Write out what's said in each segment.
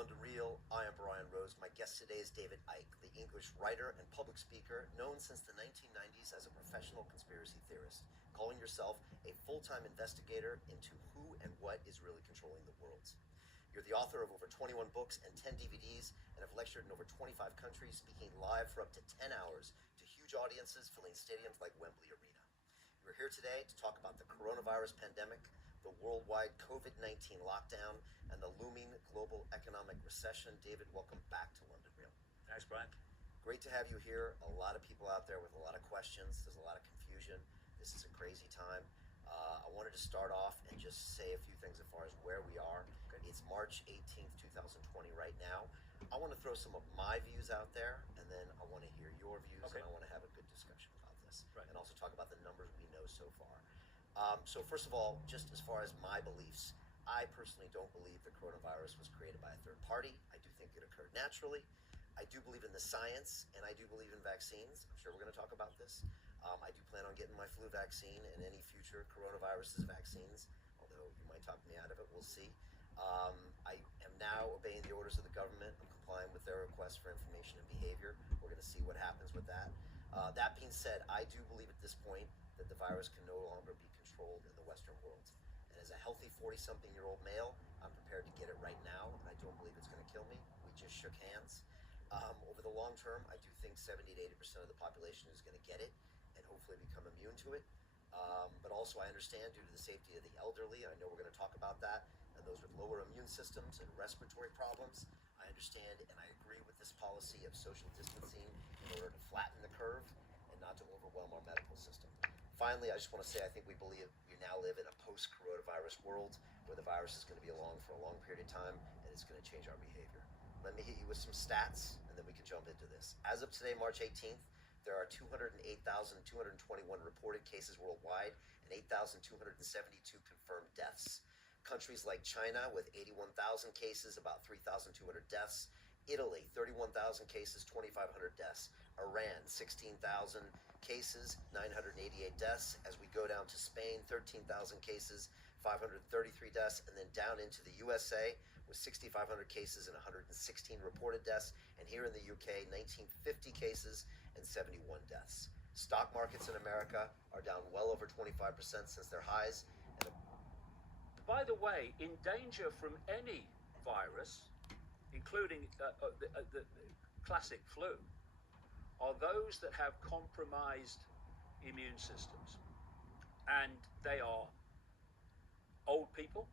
London Real. I am Brian Rose. My guest today is David Icke, the English writer and public speaker known since the 1990s as a professional conspiracy theorist, calling yourself a full-time investigator into who and what is really controlling the world. You're the author of over 21 books and 10 DVDs and have lectured in over 25 countries, speaking live for up to 10 hours to huge audiences filling stadiums like Wembley Arena. We're here today to talk about the coronavirus pandemic, the worldwide COVID-19 lockdown, and the looming global economic recession. David, welcome back to London Real. Thanks, Brian. Great to have you here. A lot of people out there with a lot of questions. There's a lot of confusion. This is a crazy time. I wanted to start off and just say a few things as far as where we are. Okay. It's March 18th, 2020 right now. I want to throw some of my views out there, and then I want to hear your views, Okay. and I want to have a good discussion about this, Right. and also talk about the numbers we know so far. So first of all, just as far as my beliefs, I personally don't believe the coronavirus was created by a third party. I do think it occurred naturally. I do believe in the science, and I do believe in vaccines. I'm sure we're going to talk about this. I do plan on getting my flu vaccine and any future coronaviruses vaccines, although you might talk me out of it, we'll see. I am now obeying the orders of the government. I'm complying with their request for information and behavior. We're going to see what happens with that. That being said, I do believe at this point that the virus can no longer be controlled in the Western world. And as a healthy 40-something-year-old male, I'm prepared to get it right now, and I don't believe it's going to kill me. We just shook hands. Over the long term, I do think 70 to 80% of the population is going to get it and hopefully become immune to it. But also I understand due to the safety of the elderly, I know we're going to talk about that, and those with lower immune systems and respiratory problems, I understand and I agree with this policy of social distancing in order to flatten the curve and not to overwhelm our medical system. Finally, I just want to say I think we now live in a post-coronavirus world where the virus is going to be along for a long period of time and it's going to change our behavior. Let me hit you with some stats and then we can jump into this. As of today, March 18th, there are 208,221 reported cases worldwide and 8,272 confirmed deaths. Countries like China with 81,000 cases, about 3,200 deaths. Italy, 31,000 cases, 2,500 deaths. Iran, 16,000 cases, 988 deaths. As we go down to Spain, 13,000 cases, 533 deaths, and then down into the USA with 6,500 cases and 116 reported deaths. And here in the UK, 1,950 cases and 71 deaths. Stock markets in America are down well over 25% since their highs. And By the way, in danger from any virus, including the classic flu, are those that have compromised immune systems. And they are old people,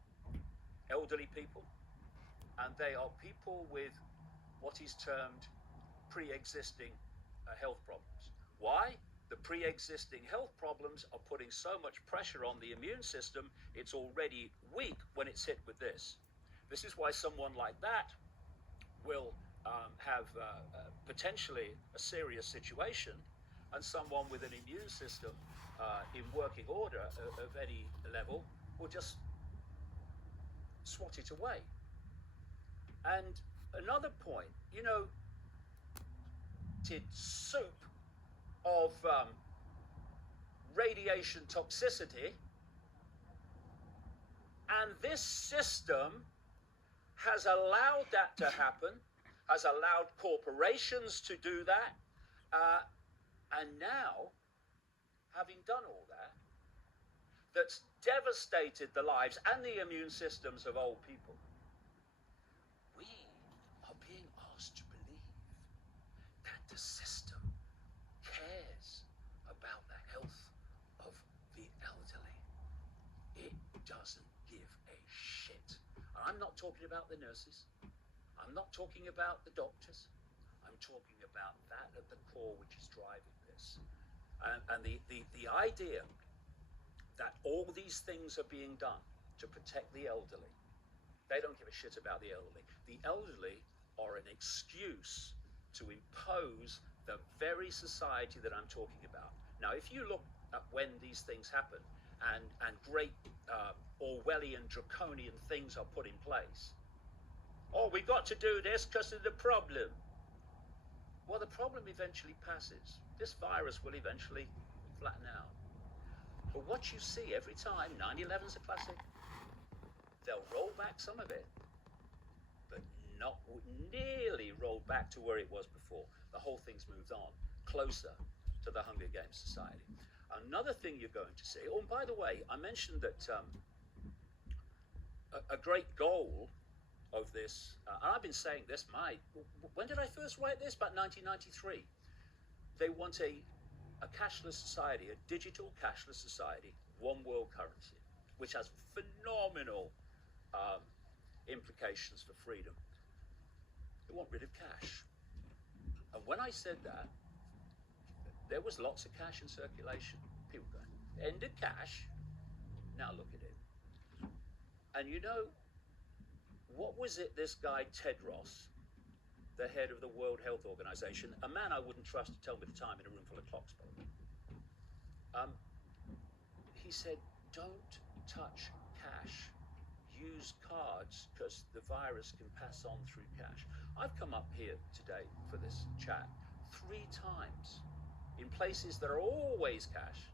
elderly people, and they are people with what is termed pre-existing health problems. Why? The pre-existing health problems are putting so much pressure on the immune system, it's already weak when it's hit with this. This is why someone like that will have potentially a serious situation, and someone with an immune system in working order of any level will just swat it away. And another point, soup of radiation toxicity, and this system has allowed that to happen, has allowed corporations to do that, and now, having done all that, that's devastated the lives and the immune systems of old people, we are being asked to believe that the system cares about the health of the elderly. It doesn't give a shit. And I'm not talking about the nurses. I'm not talking about the doctors. I'm talking about that at the core which is driving this. And the idea that all these things are being done to protect the elderly, they don't give a shit about the elderly. The elderly are an excuse to impose the very society that I'm talking about. Now, if you look at when these things happen and great Orwellian draconian things are put in place, oh, we got to do this because of the problem. Well, the problem eventually passes. This virus will eventually flatten out. But what you see every time, 9/11's a classic, they'll roll back some of it, but not nearly rolled back to where it was before. The whole thing's moved on closer to the Hunger Games society. Another thing you're going to see, oh, and by the way, I mentioned that a great goal of this, and I've been saying this, when did I first write this? About 1993. They want a cashless society, a digital cashless society, one world currency, which has phenomenal implications for freedom. They want rid of cash. And when I said that, there was lots of cash in circulation. People going, end of cash, now look at it. And you know, what was it this guy Tedros, the head of the World Health Organization, a man I wouldn't trust to tell me the time in a room full of clocks, by the way, he said, don't touch cash. Use cards, because the virus can pass on through cash. I've come up here today for this chat 3 times in places that are always cash.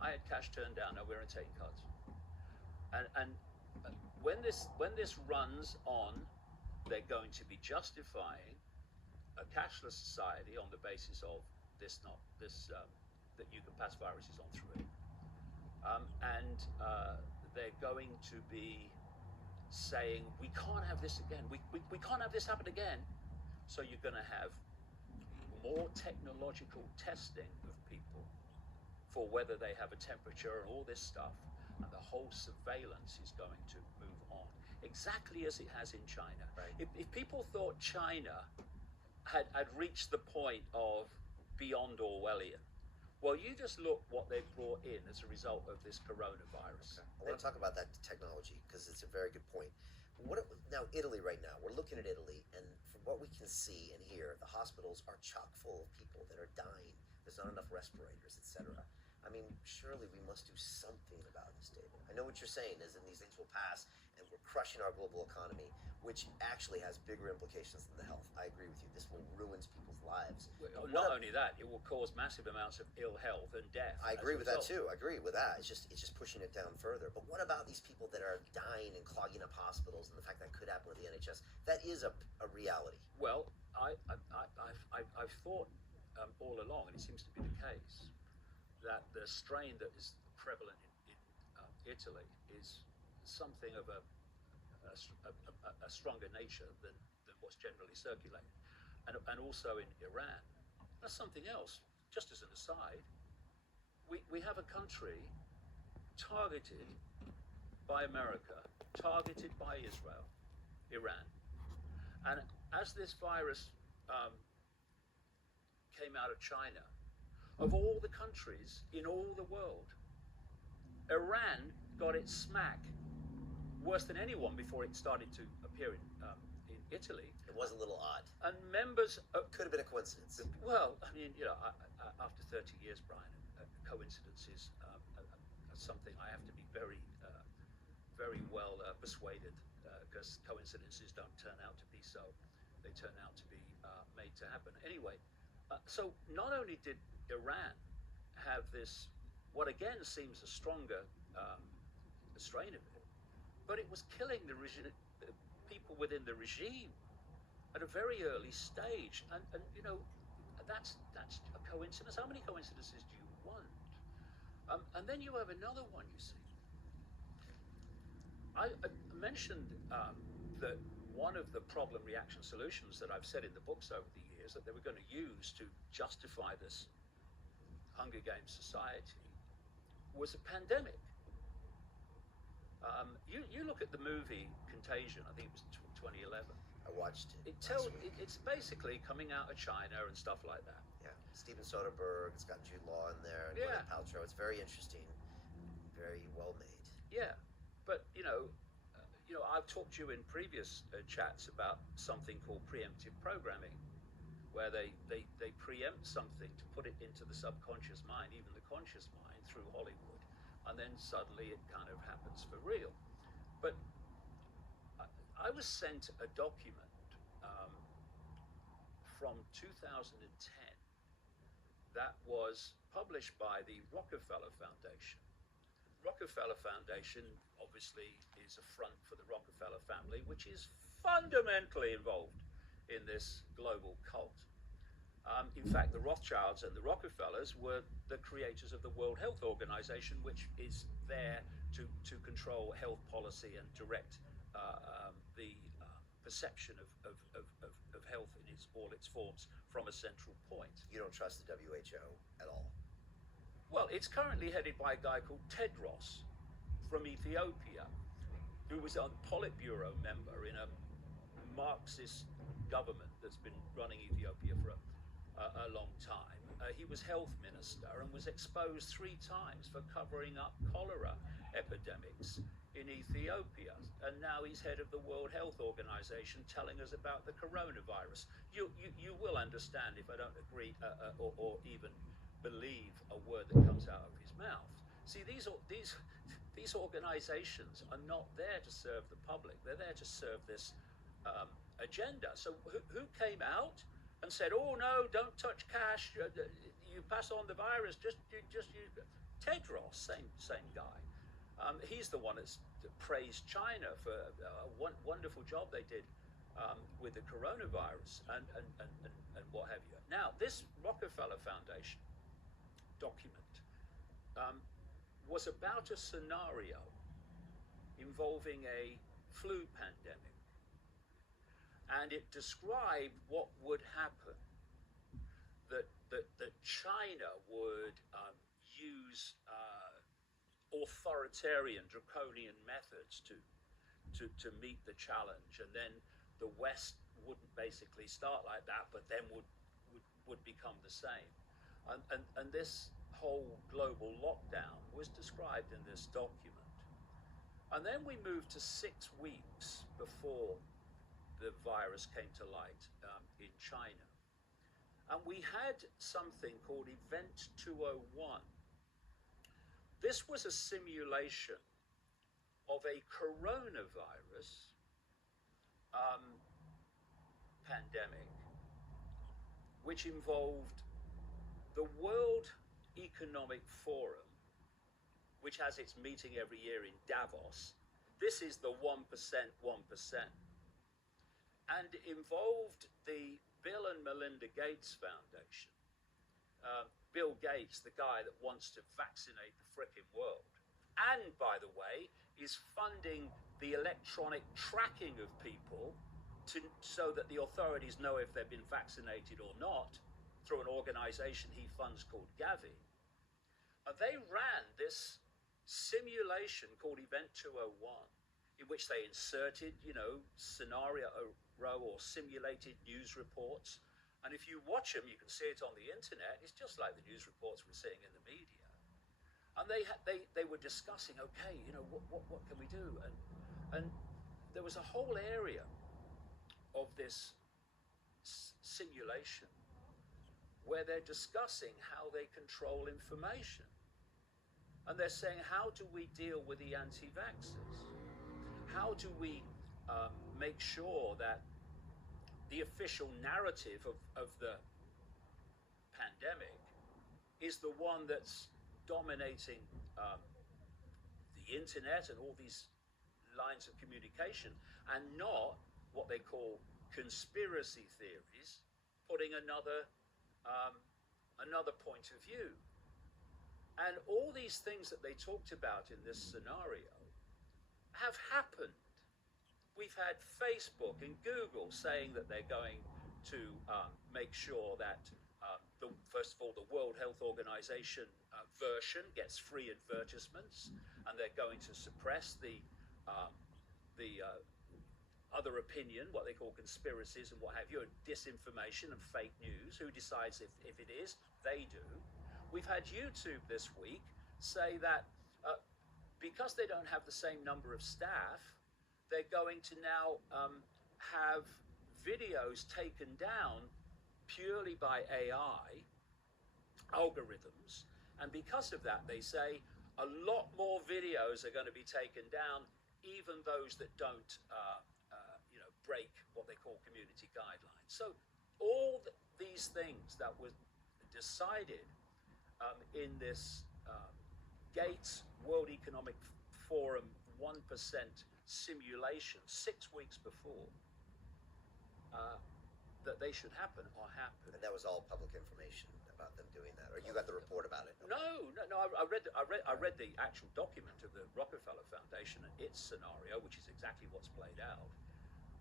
I had cash turned down. Now we're taking cards. And when this runs on, they're going to be justifying a cashless society on the basis of that you can pass viruses on through it, and they're going to be saying we can't have this again. We can't have this happen again. So you're going to have more technological testing of people for whether they have a temperature and all this stuff, and the whole surveillance is going to move on exactly as it has in China. Right. If people thought China had reached the point of beyond Orwellian, well, you just look what they've brought in as a result of this coronavirus. Okay. I want to talk about that technology because it's a very good point. Now, Italy right now, we're looking at Italy, and from what we can see and hear, the hospitals are chock full of people that are dying. There's not enough respirators, etc. I mean, surely we must do something about this, David. I know what you're saying is that these things will pass, and we're crushing our global economy, which actually has bigger implications than the health. I agree with you. This will ruin people's lives. Well, not only that, it will cause massive amounts of ill health and death. I agree with that too. I agree with that. It's just pushing it down further. But what about these people that are dying and clogging up hospitals, and the fact that could happen with the NHS? That is a reality. Well, I've thought all along, and it seems to be the case, that the strain that is prevalent in Italy is something of a stronger nature than what's generally circulated, and also in Iran. That's something else. Just as an aside, we have a country targeted by America, targeted by Israel, Iran, and as this virus came out of China, of all the countries in all the world, Iran got its smack worse than anyone before it started to appear in Italy. It was a little odd. And members could have been a coincidence. Well, I mean, you know, after 30 years, Brian, coincidences are something I have to be very well persuaded, because coincidences don't turn out to be so. They turn out to be made to happen. Anyway, so not only did Iran have this, what again seems a stronger strain of it, but it was killing the people within the regime at a very early stage, and you know, that's a coincidence. How many coincidences do you want? And then you have another one. You see, I mentioned that one of the problem reaction solutions that I've said in the books over the years that they were going to use to justify this Hunger Games society was a pandemic. You look at the movie Contagion. I think it was 2011. I watched it. It's basically coming out of China and stuff like that. Yeah, Steven Soderbergh. It's got Jude Law in there. And Yeah. Gwyneth Paltrow. It's very interesting, very well made. Yeah, but you know, I've talked to you in previous chats about something called preemptive programming, where they preempt something to put it into the subconscious mind, even the conscious mind, through Hollywood, and then suddenly it kind of happens for real. But I was sent a document from 2010 that was published by the Rockefeller Foundation. Rockefeller Foundation obviously is a front for the Rockefeller family, which is fundamentally involved in this global cult. In fact, the Rothschilds and the Rockefellers were the creators of the World Health Organization, which is there to control health policy and direct the perception of health in all its forms from a central point. You don't trust the WHO at all? Well, it's currently headed by a guy called Tedros from Ethiopia, who was a Politburo member in a Marxist government that's been running Ethiopia for a long time. He was health minister and was exposed 3 times for covering up cholera epidemics in Ethiopia. And now he's head of the World Health Organization telling us about the coronavirus. You will understand if I don't agree or even believe a word that comes out of his mouth. See, these organizations are not there to serve the public. They're there to serve this agenda. So who came out and said, "Oh no, don't touch cash. You pass on the virus. Just use Tedros." Same guy. He's the one that's praised China for a wonderful job they did with the coronavirus and what have you. Now, this Rockefeller Foundation document was about a scenario involving a flu pandemic. And it described what would happen, that China would use authoritarian, draconian methods to meet the challenge, and then the West wouldn't basically start like that, but then would become the same. And this whole global lockdown was described in this document. And then we moved to 6 weeks before the virus came to light in China. And we had something called Event 201. This was a simulation of a coronavirus pandemic, which involved the World Economic Forum, which has its meeting every year in Davos. This is the 1%, 1%. And involved the Bill and Melinda Gates Foundation. Bill Gates, the guy that wants to vaccinate the frickin' world. And, by the way, is funding the electronic tracking of people so that the authorities know if they've been vaccinated or not through an organization he funds called Gavi. And they ran this simulation called Event 201, in which they inserted, scenario or simulated news reports. And if you watch them, you can see it on the internet. It's just like the news reports we're seeing in the media. And they were discussing, okay, what can we do? And there was a whole area of this simulation where they're discussing how they control information. And they're saying, how do we deal with the anti-vaxxers? How do we make sure that the official narrative of the pandemic is the one that's dominating the internet and all these lines of communication, and not what they call conspiracy theories, putting another point of view. And all these things that they talked about in this scenario have happened. We've had Facebook and Google saying that they're going to make sure that, first of all, the World Health Organization version gets free advertisements, and they're going to suppress the other opinion, what they call conspiracies and what have you, and disinformation and fake news. Who decides if it is? They do. We've had YouTube this week say that because they don't have the same number of staff, they're going to now have videos taken down purely by AI algorithms. And because of that, they say a lot more videos are going to be taken down, even those that don't break what they call community guidelines. So all these things that were decided in this Gates World Economic Forum 1% simulation 6 weeks before they should happen are happening. And that was all public information about them doing that, or you got the report about it? No. I read the actual document of the Rockefeller Foundation and its scenario, which is exactly what's played out.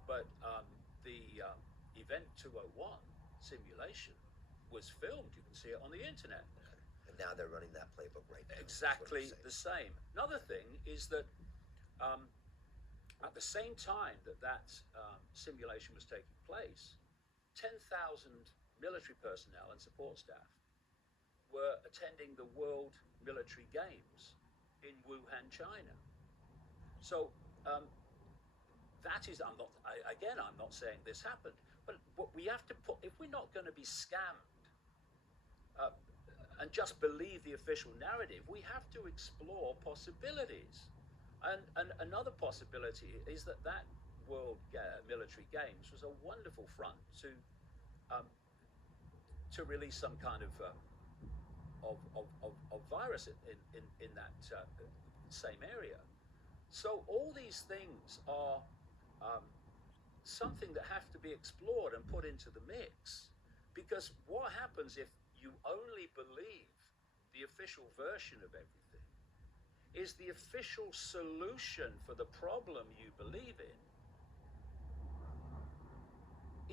But the Event 201 simulation was filmed. You can see it on the internet. And now they're running that playbook right now. Exactly the same. Another thing is that at the same time that simulation was taking place, 10,000 military personnel and support staff were attending the World Military Games in Wuhan, China. So that is, I'm not saying this happened, but what we have to put, if we're not going to be scammed and just believe the official narrative, we have to explore possibilities. And another possibility is that World Military Games was a wonderful front to release some kind of virus in that same area. So all these things are something that have to be explored and put into the mix, because what happens if you only believe the official version of everything is the official solution for the problem you believe in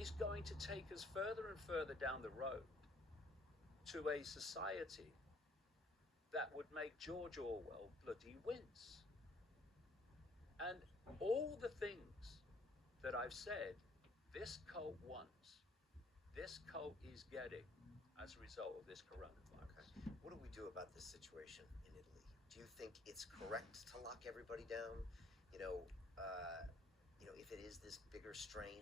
is going to take us further and further down the road to a society that would make George Orwell bloody wince. And all the things that I've said, this cult wants, this cult is getting as a result of this coronavirus. Okay. What do we do about this situation in Italy? Do you think it's correct to lock everybody down? If it is this bigger strain,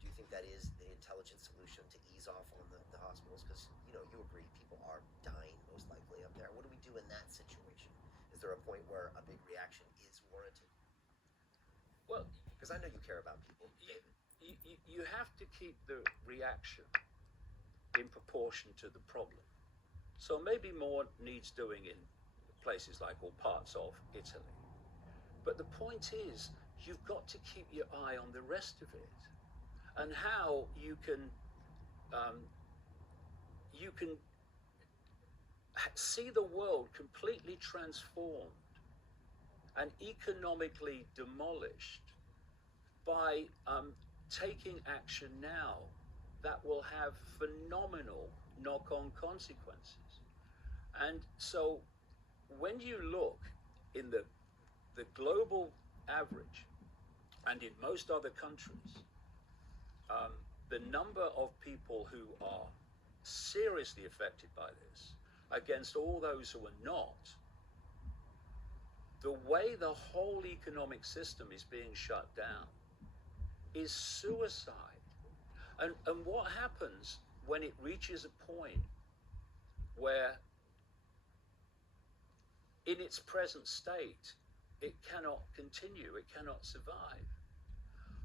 do you think that is the intelligent solution to ease off on the hospitals? Because, you agree people are dying most likely up there. What do we do in that situation? Is there a point where a big reaction is warranted? Well, because I know you care about people. You have to keep the reaction in proportion to the problem. So maybe more needs doing in places like, or parts of, Italy. But the point is, you've got to keep your eye on the rest of it, and how you can see the world completely transformed and economically demolished by taking action now that will have phenomenal knock-on consequences. And so when you look in the global average and in most other countries, the number of people who are seriously affected by this against all those who are not, the way the whole economic system is being shut down is suicide. And what happens when it reaches a point where in its present state it cannot continue, it cannot survive?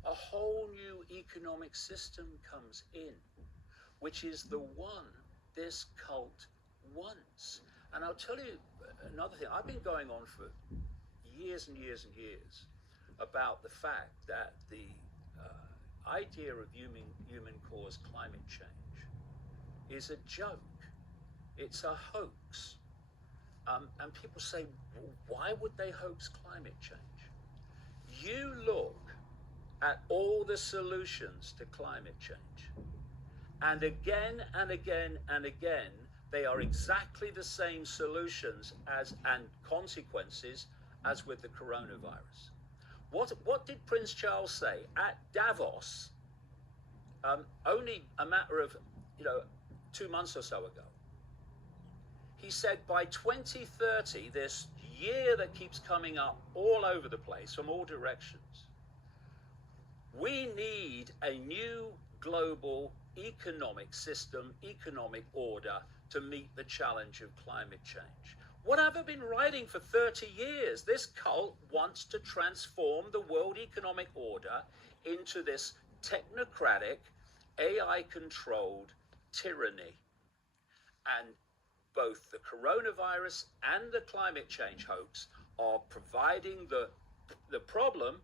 A whole new economic system comes in, which is the one this cult wants. And I'll tell you another thing. I've been going on for years and years and years about the fact that the idea of human-caused climate change is a joke. It's a hoax. And people say, well, why would they hoax climate change? You look at all the solutions to climate change, and again and again and again, they are exactly the same solutions and consequences as with the coronavirus. What did Prince Charles say at Davos only a matter of 2 months or so ago? He said by 2030, this year that keeps coming up all over the place from all directions, we need a new global economic system, economic order to meet the challenge of climate change. What have I been writing for 30 years? This cult wants to transform the world economic order into this technocratic, AI-controlled tyranny. And both the coronavirus and the climate change hoax are providing the problem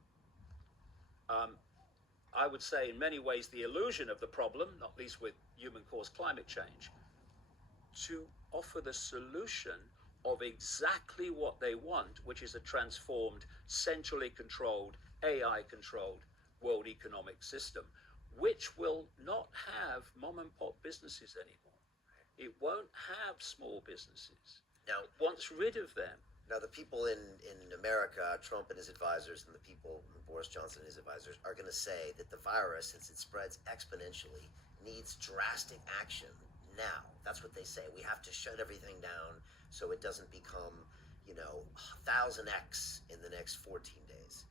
I would say, in many ways, the illusion of the problem, not least with human-caused climate change, to offer the solution of exactly what they want, which is a transformed, centrally controlled, AI-controlled world economic system, which will not have mom-and-pop businesses anymore. It won't have small businesses. Now, It wants rid of them. Now, the people in America, Trump and his advisors, and the people, Boris Johnson and his advisors, are going to say that the virus, since it spreads exponentially, needs drastic action now. That's what they say. We have to shut everything down so it doesn't become, 1,000x in the next 14 days,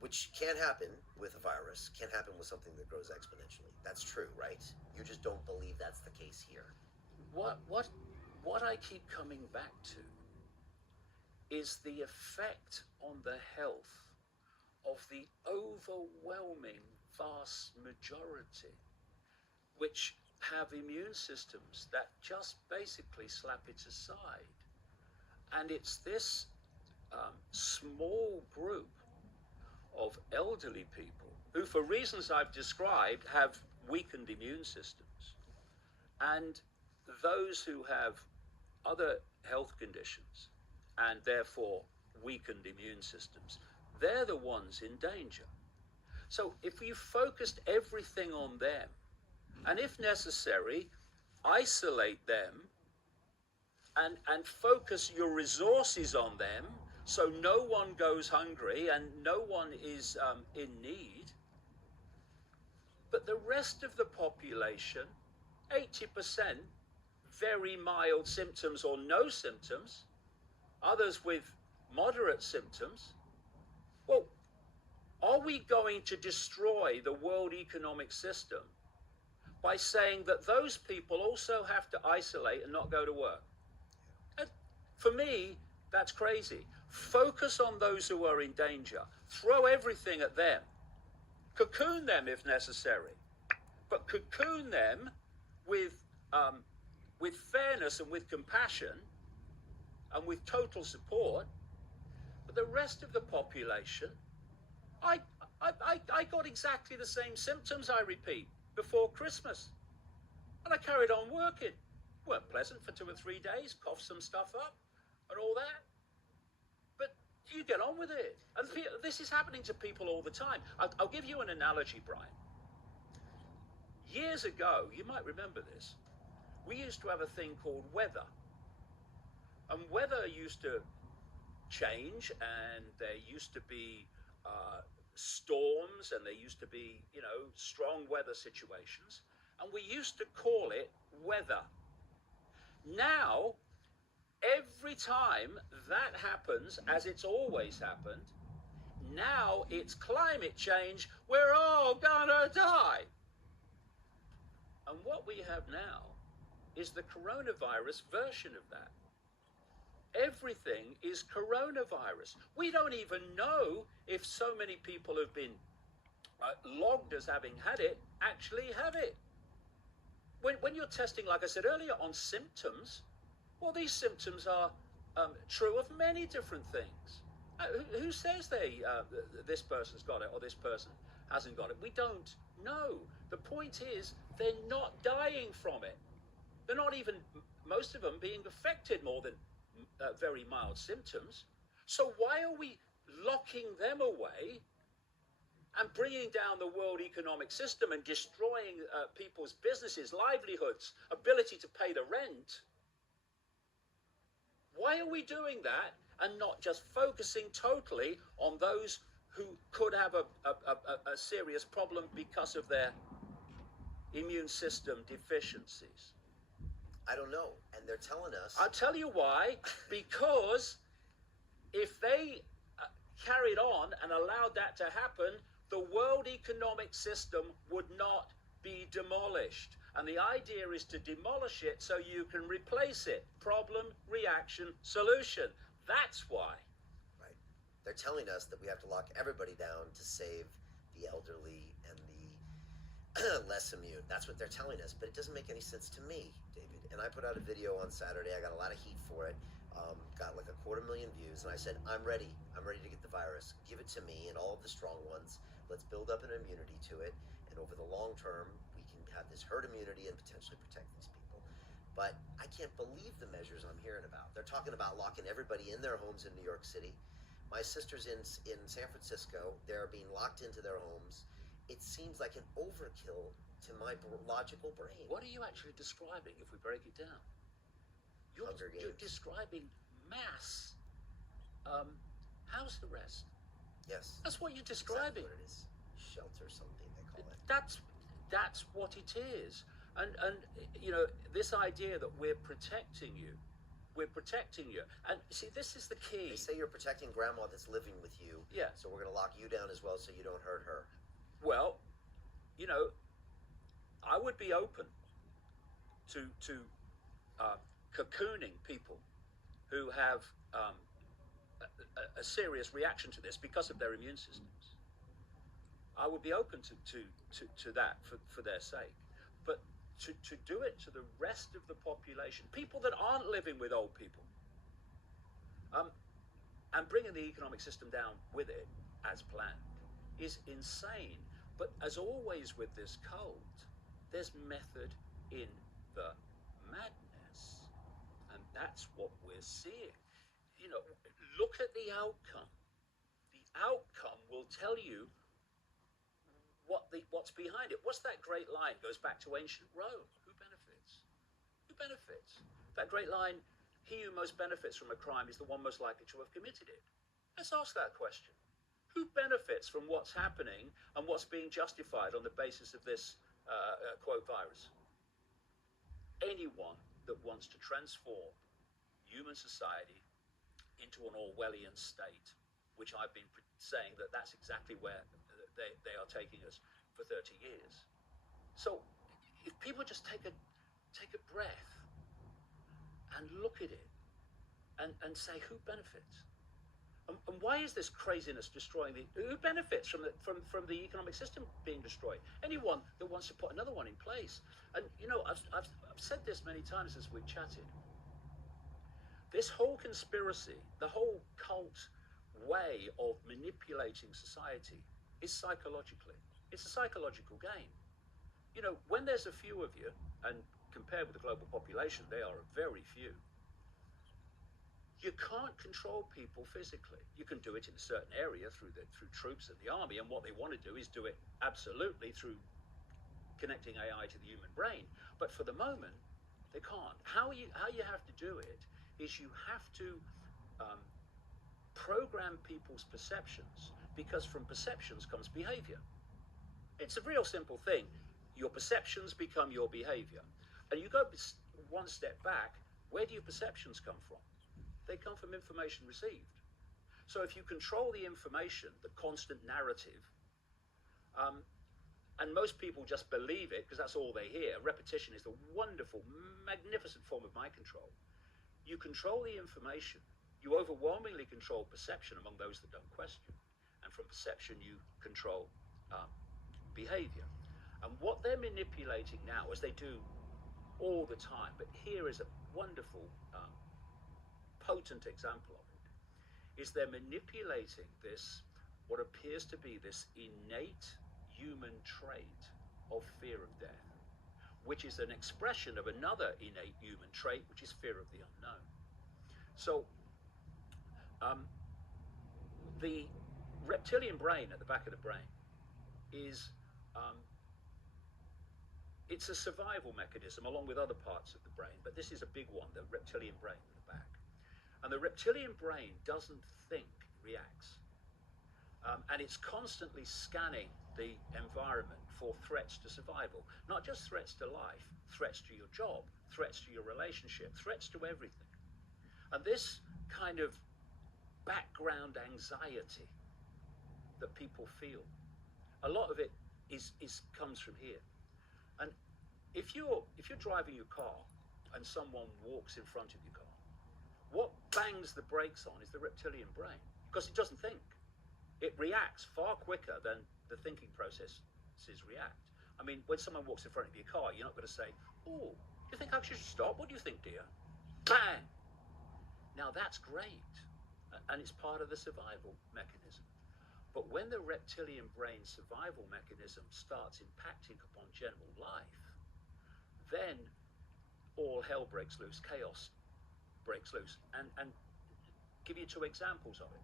which can't happen with a virus, can't happen with something that grows exponentially. That's true, right? You just don't believe that's the case here. What I keep coming back to is the effect on the health of the overwhelming vast majority, which have immune systems that just basically slap it aside. And it's this small group of elderly people who, for reasons I've described, have weakened immune systems, and those who have other health conditions and therefore weakened immune systems, they're the ones in danger. So if you focused everything on them, and if necessary, isolate them and focus your resources on them so no one goes hungry and no one is in need, but the rest of the population, 80%, very mild symptoms or no symptoms, others with moderate symptoms. Well, are we going to destroy the world economic system by saying that those people also have to isolate and not go to work? And for me, that's crazy. Focus on those who are in danger. Throw everything at them. Cocoon them if necessary, but cocoon them with fairness and with compassion and with total support. But the rest of the population, I got exactly the same symptoms, I repeat, before Christmas. And I carried on working. Weren't pleasant for 2 or 3 days, coughed some stuff up and all that. But you get on with it. And this is happening to people all the time. I'll give you an analogy, Brian. Years ago, you might remember this, we used to have a thing called weather. And weather used to change, and there used to be storms, and there used to be, strong weather situations. And we used to call it weather. Now, every time that happens, as it's always happened, now it's climate change. We're all gonna die. And what we have now is the coronavirus version of that. Everything is coronavirus. We don't even know if so many people who've been logged as having had it actually have it. When you're testing, like I said earlier, on symptoms, well, these symptoms are true of many different things. Who says this person's got it or this person hasn't got it? We don't know. The point is, they're not dying from it. They're not even, most of them, being affected more than very mild symptoms. So why are we locking them away and bringing down the world economic system and destroying people's businesses, livelihoods, ability to pay the rent? Why are we doing that and not just focusing totally on those who could have a serious problem because of their immune system deficiencies? I don't know. And they're telling us... I'll tell you why. Because if they carried on and allowed that to happen, the world economic system would not be demolished. And the idea is to demolish it so you can replace it. Problem, reaction, solution. That's why. Right. They're telling us that we have to lock everybody down to save the elderly and the less immune. That's what they're telling us. But it doesn't make any sense to me, David. And I put out a video on Saturday. I got a lot of heat for it. Got like 250,000 views. And I said, I'm ready. I'm ready to get the virus. Give it to me and all of the strong ones. let's build up an immunity to it, and over the long term, we can have this herd immunity and potentially protect these people. But I can't believe the measures I'm hearing about. They're talking about locking everybody in their homes in New York City. My sister's in San Francisco. They're being locked into their homes. It seems like an overkill to my logical brain. What are you actually describing if we break it down? You're describing mass house arrest. Yes. That's what you're describing. Exactly what it is. Shelter something they call it. That's what it is. And you know, this idea that we're protecting you. And see, this is the key. They say you're protecting grandma that's living with you. Yeah. So we're going to lock you down as well so you don't hurt her. Well, you know, I would be open to cocooning people who have a serious reaction to this because of their immune systems. I would be open to that for their sake. But to do it to the rest of the population, people that aren't living with old people, and bringing the economic system down with it as planned is insane. But as always with this cult, there's method in the madness. And that's what we're seeing. You know, look at the outcome. The outcome will tell you what's behind it. What's that great line? It goes back to ancient Rome. Who benefits? Who benefits? That great line, he who most benefits from a crime is the one most likely to have committed it. Let's ask that question. Who benefits from what's happening and what's being justified on the basis of this quote virus? Anyone that wants to transform human society into an Orwellian state, which I've been saying that's exactly where they are taking us for 30 years. So if people just take a breath and look at it and say, who benefits? And why is this craziness destroying who benefits from the economic system being destroyed? Anyone that wants to put another one in place. And you know, I've said this many times as we've chatted. This whole conspiracy, the whole cult way of manipulating society is psychologically. It's a psychological game. You know, when there's a few of you, and compared with the global population, they are a very few, you can't control people physically. You can do it in a certain area through troops and the army, and what they want to do is do it absolutely through connecting AI to the human brain. But for the moment, they can't. How you have to do it is you have to program people's perceptions, because from perceptions comes behavior. It's a real simple thing. Your perceptions become your behavior. And you go one step back, where do your perceptions come from? They come from information received. So if you control the information, the constant narrative, and most people just believe it because that's all they hear. Repetition is the wonderful, magnificent form of mind control. You control the information. You overwhelmingly control perception among those that don't question. And from perception, you control behavior. And what they're manipulating now, as they do all the time, but here is a wonderful, potent example of it, is they're manipulating this, what appears to be this innate human trait of fear of death, which is an expression of another innate human trait, which is fear of the unknown. So the reptilian brain at the back of the brain is it's a survival mechanism along with other parts of the brain, but this is a big one, the reptilian brain at the back. And the reptilian brain doesn't think, reacts. And it's constantly scanning the environment for threats to survival, not just threats to life, threats to your job, threats to your relationship, threats to everything. And this kind of background anxiety that people feel, a lot of it comes from here. And if you're driving your car and someone walks in front of your car, what bangs the brakes on is the reptilian brain, because it doesn't think. It reacts far quicker than the thinking processes react. I mean, when someone walks in front of your car, you're not going to say, "Oh, do you think I should stop? What do you think, dear?" Bang! Now that's great, and it's part of the survival mechanism. But when the reptilian brain survival mechanism starts impacting upon general life, then all hell breaks loose, chaos breaks loose. And give you two examples of it.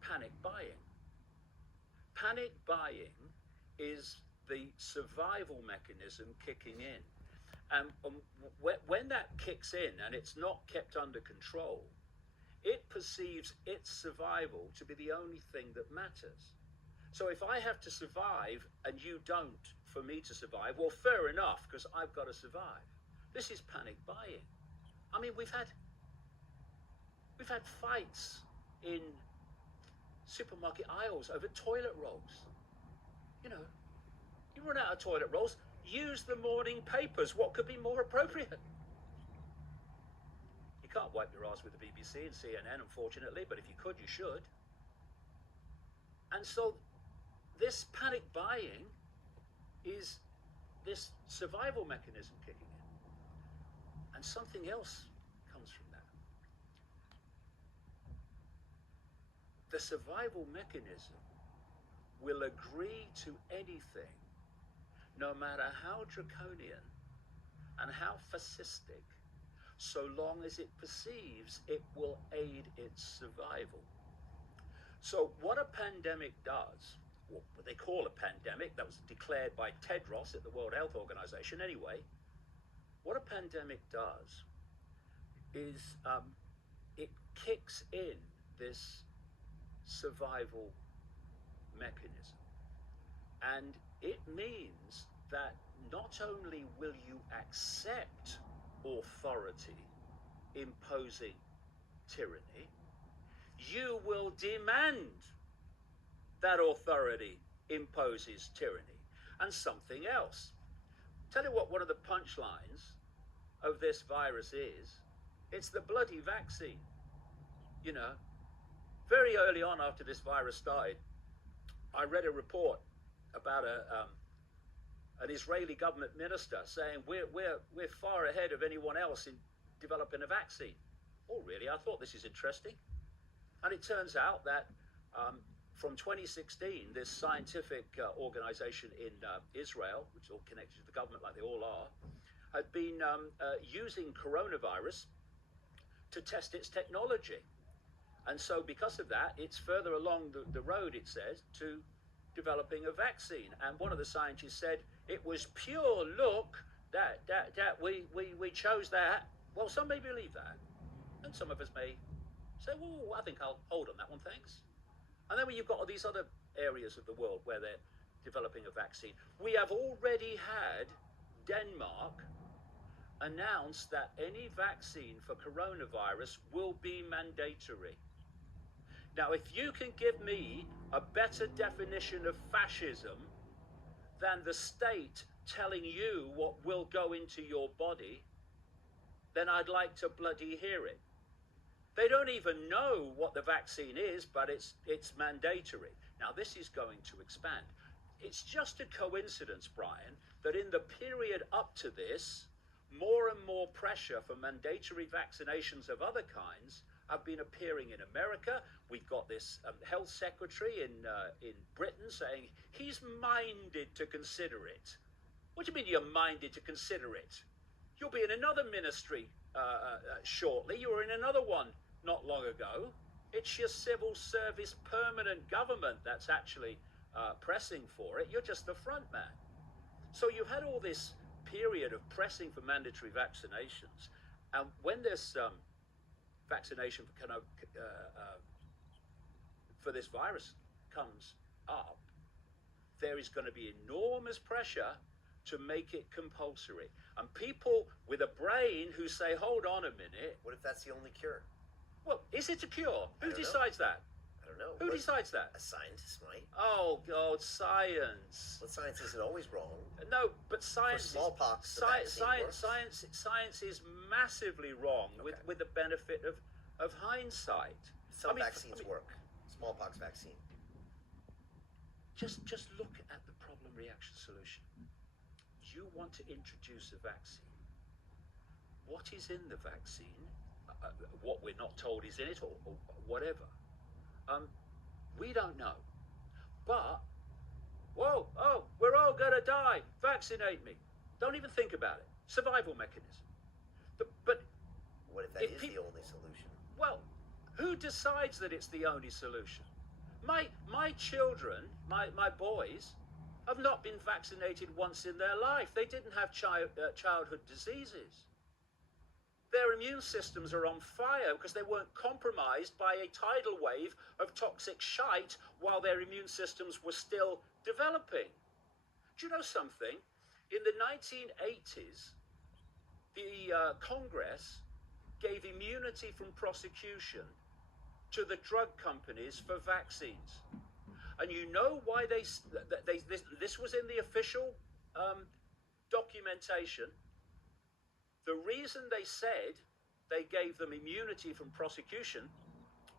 Panic buying. Panic buying is the survival mechanism kicking in. And when that kicks in and it's not kept under control, it perceives its survival to be the only thing that matters. So if I have to survive and you don't for me to survive, well, fair enough, because I've got to survive. This is panic buying. I mean, we've had fights in supermarket aisles over toilet rolls. You know, you run out of toilet rolls, use the morning papers. What could be more appropriate? You can't wipe your ass with the BBC and CNN, unfortunately, but if you could, you should. And so this panic buying is this survival mechanism kicking in. And something else comes from that. The survival mechanism will agree to anything, no matter how draconian and how fascistic, so long as it perceives it will aid its survival. So what a pandemic does, what they call a pandemic, that was declared by Tedros at the World Health Organization anyway, what a pandemic does is it kicks in this survival mechanism. And it means that not only will you accept authority imposing tyranny, you will demand that authority imposes tyranny. And something else. Tell you what one of the punchlines of this virus is. It's the bloody vaccine. You know, very early on after this virus started, I read a report about an Israeli government minister saying we're far ahead of anyone else in developing a vaccine. Oh, really? I thought this is interesting. And it turns out that from 2016, this scientific organization in Israel, which is all connected to the government like they all are, had been using coronavirus to test its technology. And so because of that, it's further along the road, it says, to developing a vaccine. And one of the scientists said, it was pure luck that we chose that. Well, some may believe that. And some of us may say, well, I think I'll hold on that one, thanks. And then when you've got all these other areas of the world where they're developing a vaccine, we have already had Denmark announce that any vaccine for coronavirus will be mandatory. Now, if you can give me a better definition of fascism than the state telling you what will go into your body, then I'd like to bloody hear it. They don't even know what the vaccine is, but it's mandatory. Now, this is going to expand. It's just a coincidence, Brian, that in the period up to this, more and more pressure for mandatory vaccinations of other kinds have been appearing in America. We've got this health secretary in Britain saying he's minded to consider it. What do you mean you're minded to consider it? You'll be in another ministry shortly. You were in another one not long ago. It's your civil service permanent government that's actually pressing for it. You're just the front man. So you've had all this period of pressing for mandatory vaccinations, and when this vaccination for this virus comes up, there is going to be enormous pressure to make it compulsory. And people with a brain who say, hold on a minute. What if that's the only cure? Well, is it a cure? Who decides that? I don't know. Who decides that? A scientist might. Oh, God, science. Well, science isn't always wrong. No, but science. For smallpox, science is massively wrong with the benefit of hindsight. Some vaccines work. Smallpox vaccine. Just look at the problem reaction solution. You want to introduce a vaccine. What is in the vaccine? What we're not told is in it, or whatever. We don't know. But, whoa, oh, we're all going to die. Vaccinate me. Don't even think about it. Survival mechanism. But What if that is the only solution? well, who decides that it's the only solution? My children, my boys, have not been vaccinated once in their life. They didn't have childhood diseases. Their immune systems are on fire because they weren't compromised by a tidal wave of toxic shite while their immune systems were still developing. Do you know something? In the 1980s, the Congress gave immunity from prosecution to the drug companies for vaccines. And you know why this was in the official documentation. The reason they said they gave them immunity from prosecution,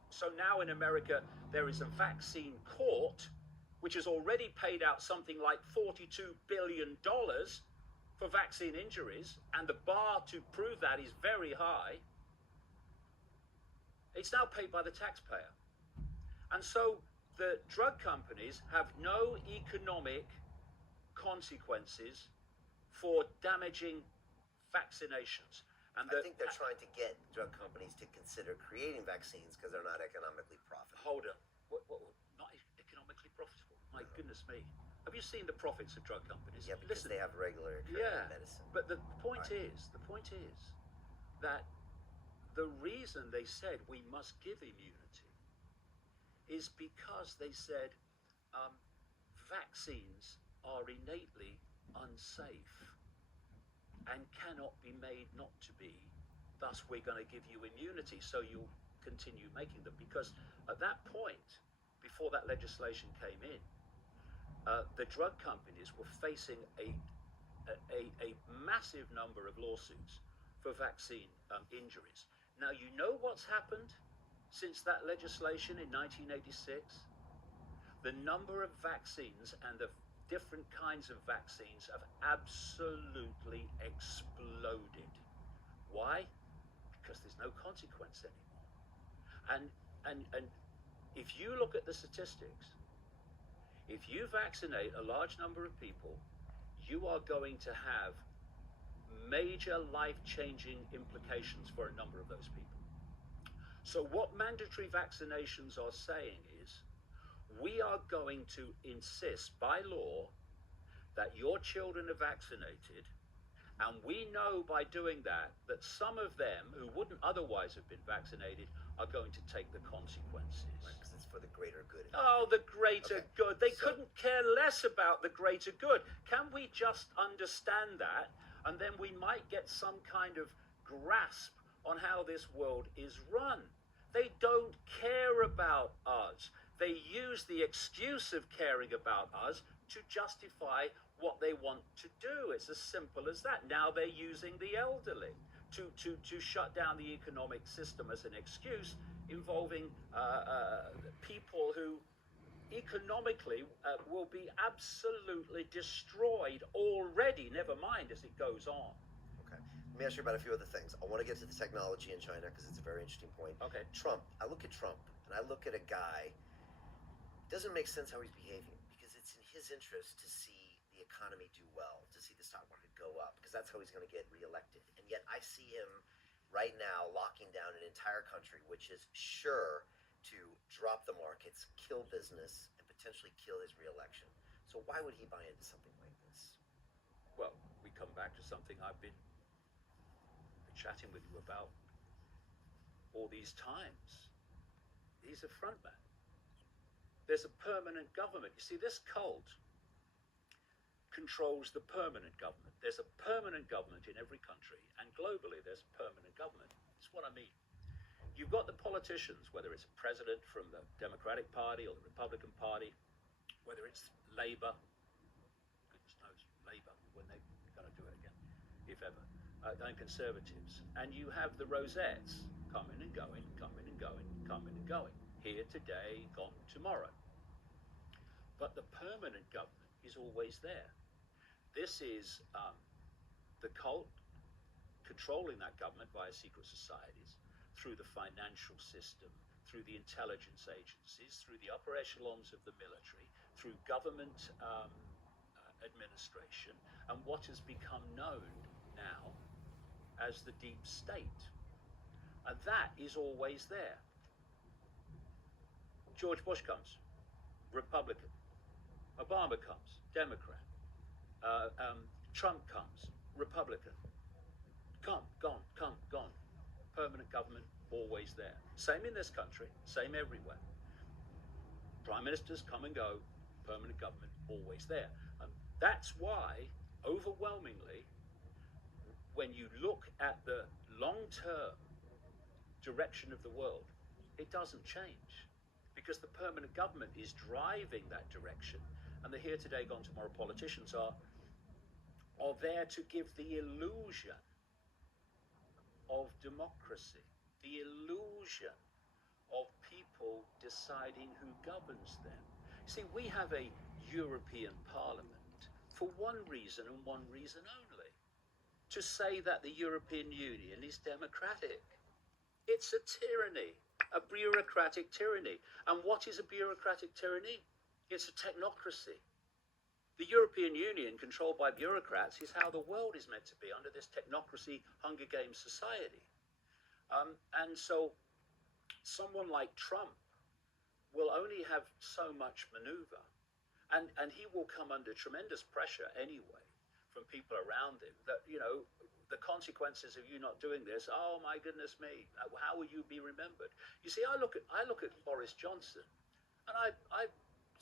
so now in America there is a vaccine court which has already paid out something like $42 billion for vaccine injuries, and the bar to prove that is very high. It's now paid by the taxpayer. And so the drug companies have no economic consequences for damaging vaccinations. And I think they're trying to get drug companies to consider creating vaccines because they're not economically profitable. Hold on. What, not economically profitable? My goodness me. Have you seen the profits of drug companies? Yeah, because they have regular medicine. But the point is that the reason they said we must give immunity is because they said vaccines are innately unsafe and cannot be made not to be. Thus, we're going to give you immunity so you'll continue making them. Because at that point, before that legislation came in, the drug companies were facing a massive number of lawsuits for vaccine injuries. Now, you know what's happened since that legislation in 1986? The number of vaccines and the different kinds of vaccines have absolutely exploded. Why? Because there's no consequence anymore. And if you look at the statistics, if you vaccinate a large number of people, you are going to have major life-changing implications for a number of those people. So what mandatory vaccinations are saying is, we are going to insist by law that your children are vaccinated, and we know by doing that that some of them who wouldn't otherwise have been vaccinated are going to take the consequences. Right, because it's for the greater good. Oh, the greater good. They couldn't care less about the greater good. Can we just understand that? And then we might get some kind of grasp on how this world is run. They don't care about us. They use the excuse of caring about us to justify what they want to do. It's as simple as that. Now they're using the elderly to shut down the economic system as an excuse, involving people who economically will be absolutely destroyed already, never mind as it goes on. Okay. Let me ask you about a few other things. I want to get to the technology in China because it's a very interesting point. Okay. Trump. I look at Trump and I look at a guy. It doesn't make sense how he's behaving because it's in his interest to see the economy do well, to see the stock market go up, because that's how he's going to get reelected. And yet I see him right now locking down an entire country, which is sure to drop the markets, kill business, and potentially kill his reelection. So why would he buy into something like this? Well, we come back to something I've been chatting with you about all these times. He's a frontman. There's a permanent government. You see, this cult controls the permanent government. There's a permanent government in every country, and globally there's a permanent government. That's what I mean. You've got the politicians, whether it's a president from the Democratic Party or the Republican Party, whether it's Labour, goodness knows Labour, when they're going to do it again, if ever, and Conservatives. And you have the rosettes coming and going, coming and going, coming and going. Here today, gone tomorrow. But the permanent government is always there. This is the cult controlling that government via secret societies, through the financial system, through the intelligence agencies, through the upper echelons of the military, through government administration, and what has become known now as the deep state. And that is always there. George Bush comes, Republican. Obama comes, Democrat. Trump comes, Republican. Gone. Permanent government, always there. Same in this country, same everywhere. Prime ministers come and go, permanent government, always there. And that's why, overwhelmingly, when you look at the long-term direction of the world, it doesn't change. Because the permanent government is driving that direction. And the here today, gone tomorrow politicians are there to give the illusion of democracy, the illusion of people deciding who governs them. See, we have a European Parliament for one reason and one reason only: to say that the European Union is democratic. It's a tyranny, a bureaucratic tyranny. And what is a bureaucratic tyranny? It's a technocracy. The European Union, controlled by bureaucrats, is how the world is meant to be under this technocracy, Hunger Games society. And so someone like Trump will only have so much maneuver. And he will come under tremendous pressure anyway from people around him that, the consequences of you not doing this, oh my goodness me, how will you be remembered? You see, I look at Boris Johnson, and I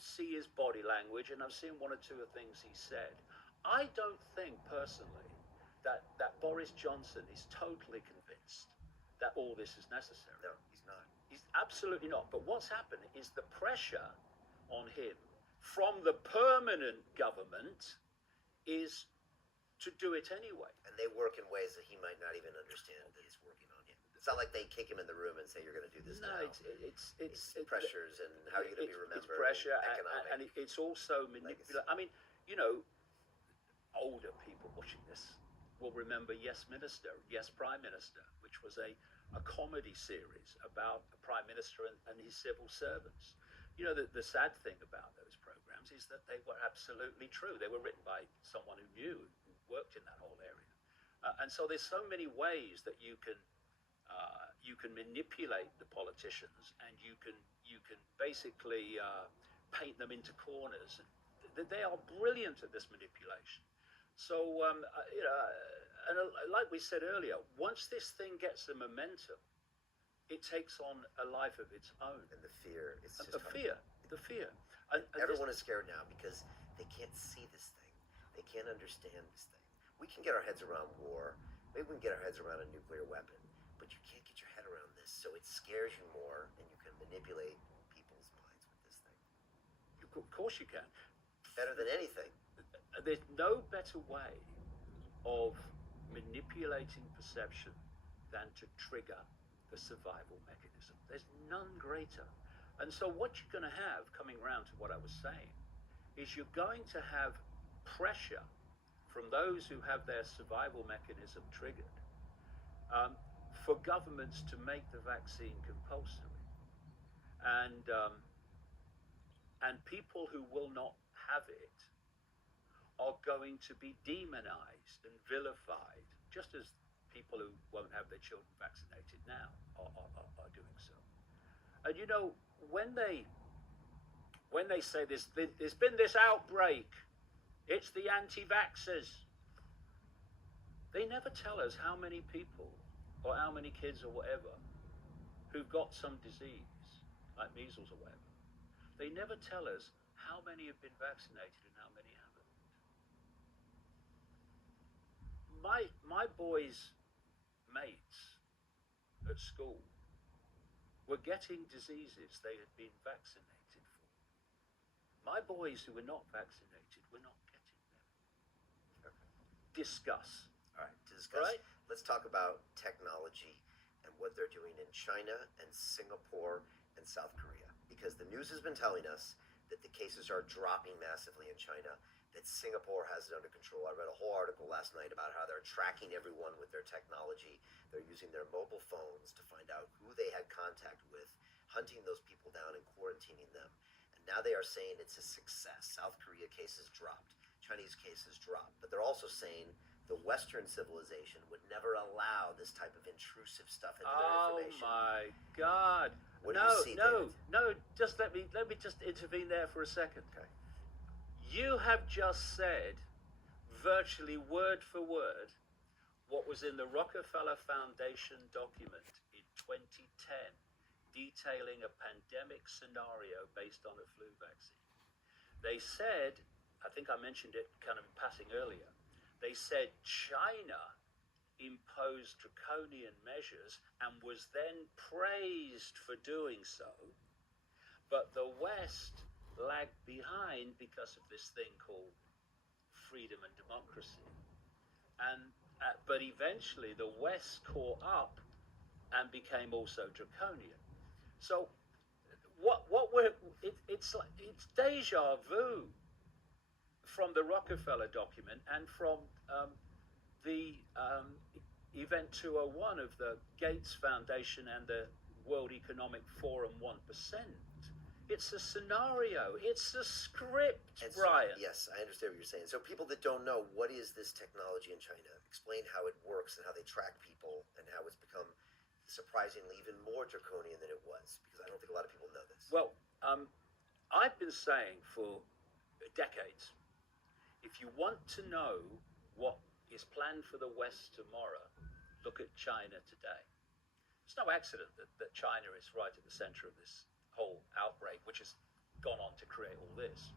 see his body language, and I've seen one or two of things he said. I don't think personally that Boris Johnson is totally convinced that all this is necessary. No, he's not. He's absolutely not. But what's happened is the pressure on him from the permanent government is to do it anyway. And they work in ways that he might not even understand that he's working on him. It's not like they kick him in the room and say, you're going to do this now. It's pressures and how you're going to be remembered. It's pressure, and and it's also manipulative. I mean, older people watching this will remember Yes Minister, Yes Prime Minister, which was a comedy series about a prime minister and his civil servants. The sad thing about those programs is that they were absolutely true. They were written by someone who knew, who worked in that whole area. And so there's so many ways that you can manipulate the politicians, and you can basically paint them into corners. And they are brilliant at this manipulation. So and like we said earlier, once this thing gets the momentum, it takes on a life of its own. And the fear, it's just the fear. And everyone is scared now because they can't see this thing. They can't understand this thing. We can get our heads around war. Maybe we can get our heads around a nuclear weapon, but you can't get your head around this. So it scares you more, and you can manipulate people's minds with this thing. Of course you can. Better than anything. There's no better way of manipulating perception than to trigger the survival mechanism. There's none greater. And so what you're going to have, coming around to what I was saying, is you're going to have pressure from those who have their survival mechanism triggered for governments to make the vaccine compulsory. And people who will not have it are going to be demonized and vilified, just as people who won't have their children vaccinated now are doing so. And when they say there's been this outbreak, it's the anti-vaxxers, they never tell us how many people or how many kids or whatever who've got some disease like measles or whatever. They never tell us how many have been vaccinated and how many haven't. My boys' mates at school were getting diseases they had been vaccinated for. My boys who were not vaccinated were not getting them. Okay. Discuss. All right, to discuss. Right? Let's talk about technology and what they're doing in China and Singapore and South Korea. Because the news has been telling us that the cases are dropping massively in China, that Singapore has it under control. I read a whole article last night about how they're tracking everyone with their technology. They're using their mobile phones to find out who they had contact with, hunting those people down and quarantining them. And now they are saying it's a success. South Korea cases dropped, Chinese cases dropped, but they're also saying the Western civilization would never allow this type of intrusive stuff into their Oh information. my God! What do you see, David? No. Just let me just intervene there for a second. Okay. You have just said, virtually word for word, what was in the Rockefeller Foundation document in 2010, detailing a pandemic scenario based on a flu vaccine. They said, I think I mentioned it kind of in passing earlier, they said China imposed draconian measures and was then praised for doing so, but the West lagged behind because of this thing called freedom and democracy. But eventually the West caught up and became also draconian. So it's deja vu from the Rockefeller document and from the Event 201 of the Gates Foundation and the World Economic Forum 1%. It's a scenario. It's a script, So, Brian. yes, I understand what you're saying. So people that don't know, what is this technology in China? Explain how it works and how they track people and how it's become surprisingly even more draconian than it was, because I don't think a lot of people know this. Well, I've been saying for decades, if you want to know what is planned for the West tomorrow, look at China today. It's no accident that China is right at the center of this whole outbreak, which has gone on to create all this.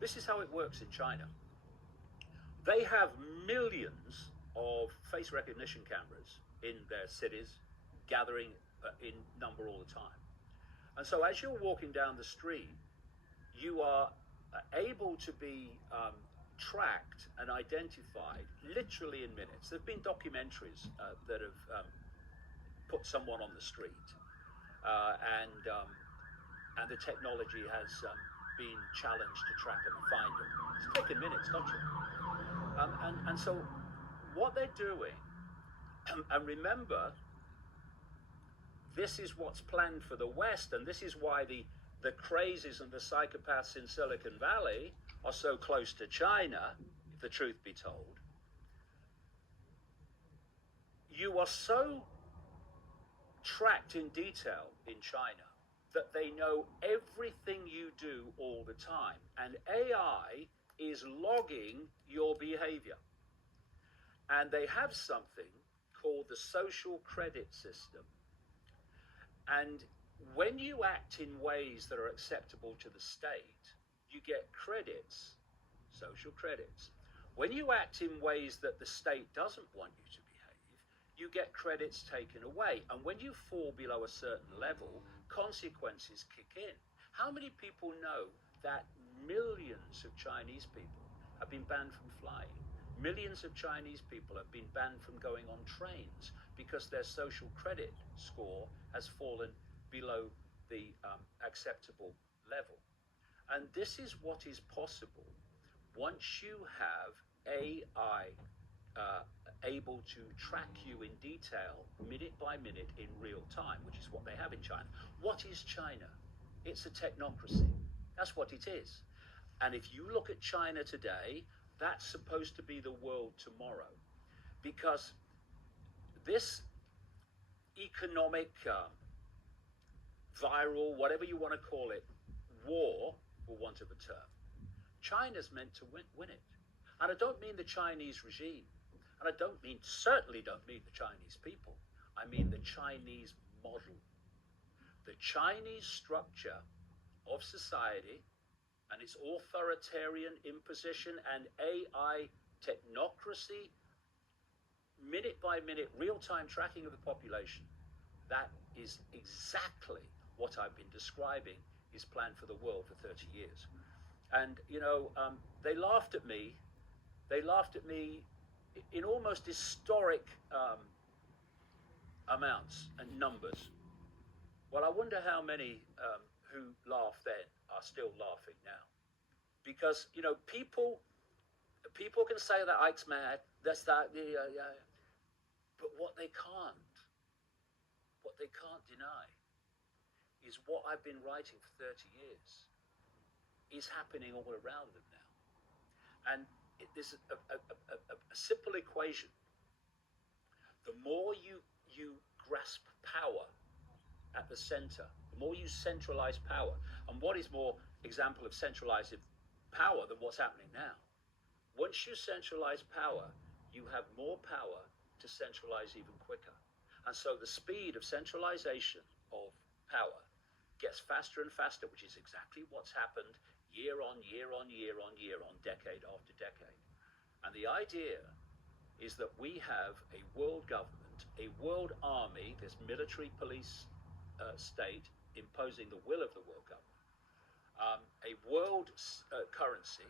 This is how it works in China. They have millions of face recognition cameras in their cities, gathering in number all the time. And so as you're walking down the street, you are able to be tracked and identified literally in minutes. There have been documentaries that have put someone on the street, and the technology has been challenged to track them and find them. It's taken minutes, gotcha. And so what they're doing, and remember, this is what's planned for the West, and this is why the crazies and the psychopaths in Silicon Valley are so close to China, if the truth be told. You are so tracked in detail in China that they know everything you do all the time, and AI is logging your behavior. And they have something called the social credit system. And when you act in ways that are acceptable to the state, you get credits, social credits. When you act in ways that the state doesn't want you to behave, you get credits taken away. And when you fall below a certain level, consequences kick in. How many people know that millions of Chinese people have been banned from flying? Millions of Chinese people have been banned from going on trains because their social credit score has fallen below the acceptable level. And this is what is possible once you have AI able to track you in detail, minute by minute, in real time, which is what they have in China. What is China? It's a technocracy. That's what it is. And if you look at China today, that's supposed to be the world tomorrow. Because this economic, viral, whatever you want to call it, war, for want of a term, China's meant to win it. And I don't mean the Chinese regime. And I certainly don't mean the Chinese people. I mean the Chinese model. The Chinese structure of society and its authoritarian imposition and AI technocracy, minute by minute, real-time tracking of the population, that is exactly what I've been describing is planned for the world for 30 years. And, they laughed at me. They laughed at me in almost historic amounts and numbers. Well, I wonder how many who laughed then are still laughing now. Because, people can say that Ike's mad, that's that, yeah. But what they can't deny is what I've been writing for 30 years is happening all around them now. And there's a simple equation. The more you grasp power at the center, the more you centralize power. And what is more example of centralized power than what's happening now? Once you centralize power, you have more power to centralize even quicker. And so the speed of centralization of power gets faster and faster, which is exactly what's happened year on year on year on year on, decade after decade. And the idea is that we have a world government, a world army, this military police state imposing the will of the world government, a world currency,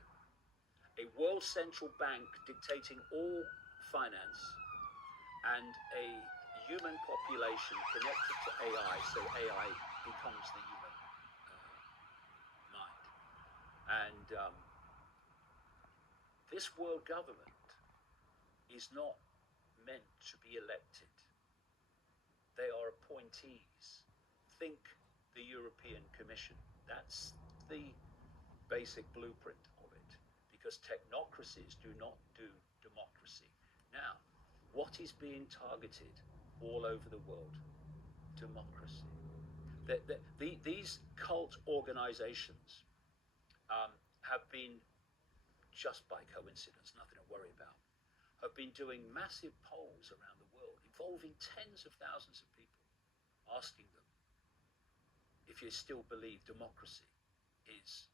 a world central bank dictating all finance, and a human population connected to AI, so AI becomes the human mind. And this world government is not meant to be elected. They are appointees. Think the European Commission. That's the basic blueprint of it, because technocracies do not do democracy. Now, what is being targeted all over the world? Democracy. These cult organizations have been, just by coincidence, nothing to worry about, have been doing massive polls around the world involving tens of thousands of people, asking them if you still believe democracy is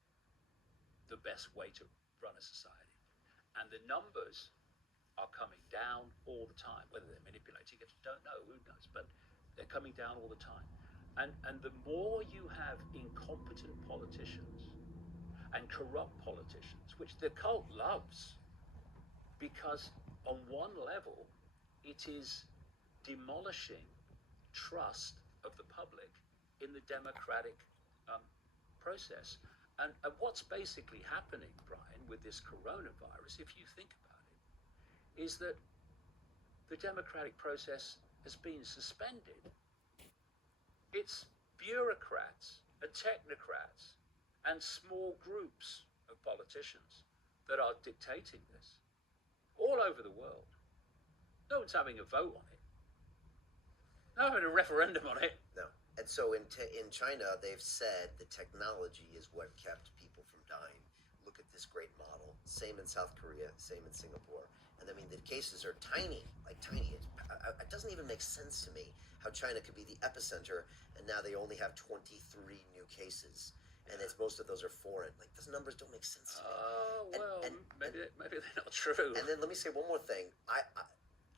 the best way to run a society. And the numbers are coming down all the time. Whether they're manipulating it, don't know, who knows, but they're coming down all the time. And the more you have incompetent politicians and corrupt politicians, which the cult loves, because on one level it is demolishing trust of the public in the democratic process. And what's basically happening, Brian, with this coronavirus, if you think about it, is that the democratic process has been suspended. It's bureaucrats and technocrats and small groups of politicians that are dictating this all over the world. No one's having a vote on it. No one's having a referendum on it. No. And so in China, they've said the technology is what kept people from dying. Look at this great model. Same in South Korea, same in Singapore. And I mean, the cases are tiny, like tiny. It doesn't even make sense to me how China could be the epicenter, and now they only have 23 new cases. And it's, most of those are foreign. Like, those numbers don't make sense to me. Oh, well, maybe they're not true. And then let me say one more thing. I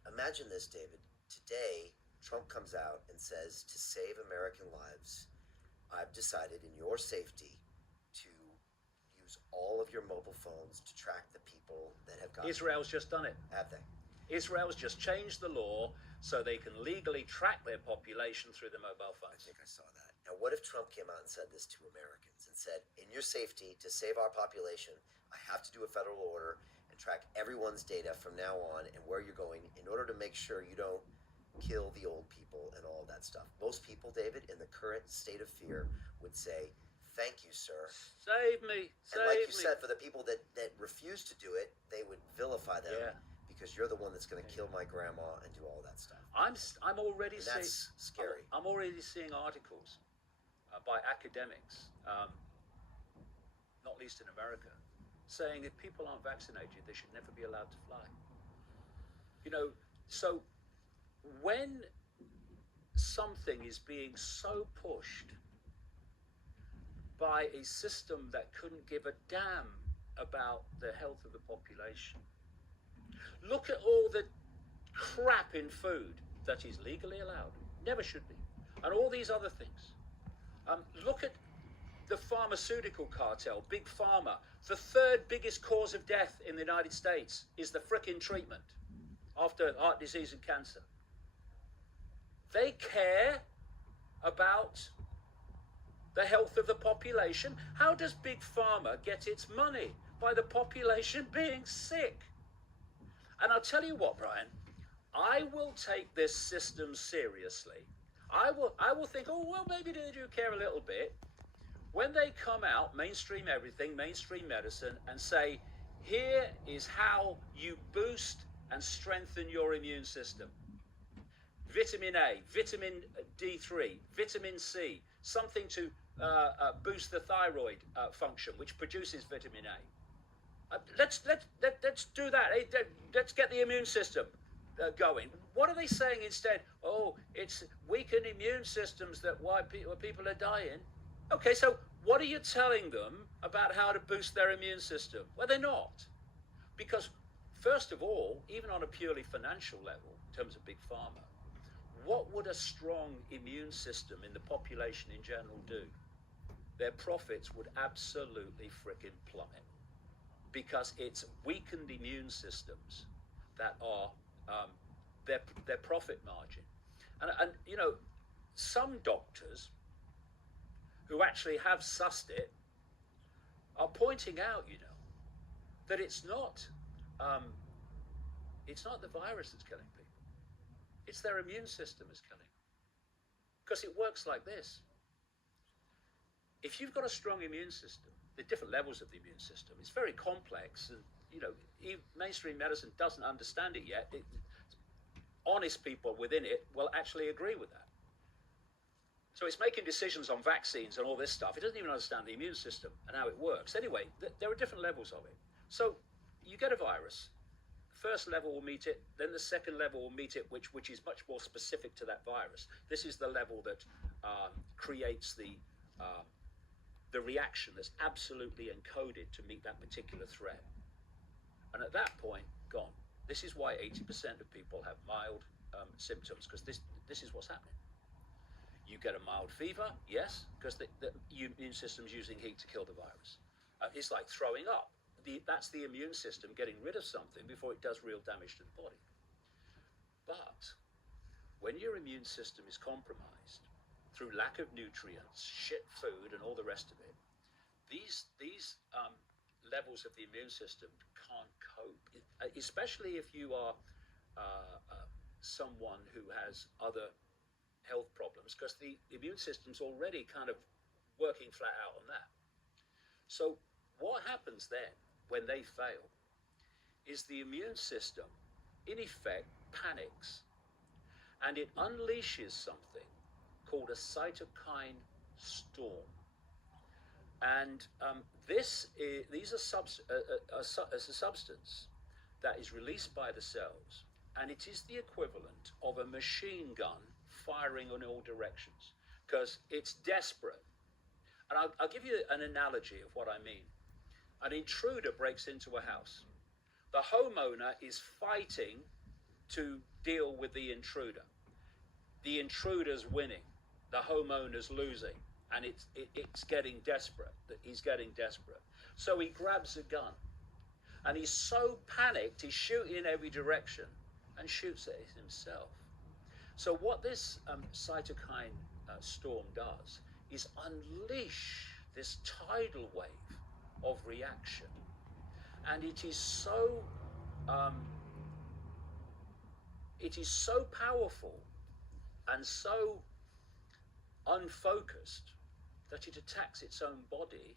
imagine this, David. Today, Trump comes out and says, to save American lives, I've decided in your safety to use all of your mobile phones to track the people that have gotten. Israel's just done it. Have they? Israel's just changed the law so they can legally track their population through their mobile I phones. think I saw that. Now, what if Trump came out and said this to Americans and said, in your safety, to save our population, I have to do a federal order and track everyone's data from now on and where you're going in order to make sure you don't kill the old people and all that stuff. Most people, David, in the current state of fear would say, thank you, sir. Save me, and like you said, for the people that refuse to do it, they would vilify them. Yeah. Because you're the one that's going to kill my grandma and do all that stuff. I'm already And seeing. that's scary. I'm already seeing articles by academics, not least in America, saying if people aren't vaccinated, they should never be allowed to fly. You know, so when something is being so pushed by a system that couldn't give a damn about the health of the population, look at all the crap in food that is legally allowed, never should be, and all these other things. Look at the pharmaceutical cartel, Big Pharma. The third biggest cause of death in the United States is the frickin' treatment after heart disease and cancer. They care about the health of the population. How does Big Pharma get its money? By the population being sick. And I'll tell you what, Brian, I will take this system seriously. I will think, oh well, maybe they do care a little bit when they come out, mainstream everything, mainstream medicine, and say, here is how you boost and strengthen your immune system. Vitamin A, vitamin D3, vitamin C, something to boost the thyroid function, which produces vitamin A. Let's do that. Let's get the immune system going. What are they saying instead? Oh, it's weakened immune systems that why people are dying. Okay, so what are you telling them about how to boost their immune system? Well, they're not. Because, first of all, even on a purely financial level, in terms of big pharma, what would a strong immune system in the population in general do? Their profits would absolutely frickin' plummet. Because it's weakened immune systems that are their profit margin. And you know, some doctors who actually have sussed it are pointing out, you know, that it's not the virus that's killing people. It's their immune system is killing them. Because it works like this. If you've got a strong immune system, the different levels of the immune system, it's very complex, and you know, mainstream medicine doesn't understand it yet. Honest people within it will actually agree with that. So it's making decisions on vaccines and all this stuff. It doesn't even understand the immune system and how it works. Anyway, there are different levels of it. So you get a virus. The first level will meet it, then the second level will meet it, which is much more specific to that virus. This is the level that creates the reaction that's absolutely encoded to meet that particular threat. And at that point, gone. This is why 80% of people have mild symptoms, because this is what's happening. You get a mild fever, yes, because the immune system's using heat to kill the virus. It's like throwing up. That's the immune system getting rid of something before it does real damage to the body. But when your immune system is compromised through lack of nutrients, shit food, and all the rest of it, these levels of the immune system can't cope, especially if you are someone who has other health problems, because the immune system's already kind of working flat out on that. So what happens then when they fail is the immune system in effect panics, and it unleashes something called a cytokine storm. And these are a substance that is released by the cells, and it is the equivalent of a machine gun firing in all directions, because it's desperate. And I'll give you an analogy of what I mean. An intruder breaks into a house. The homeowner is fighting to deal with the intruder. The intruder's winning, the homeowner's losing, and it's getting desperate. He's getting desperate. So he grabs a gun, and he's so panicked, he's shooting in every direction and shoots at himself. So what this cytokine storm does is unleash this tidal wave of reaction, and it is so powerful and so unfocused that it attacks its own body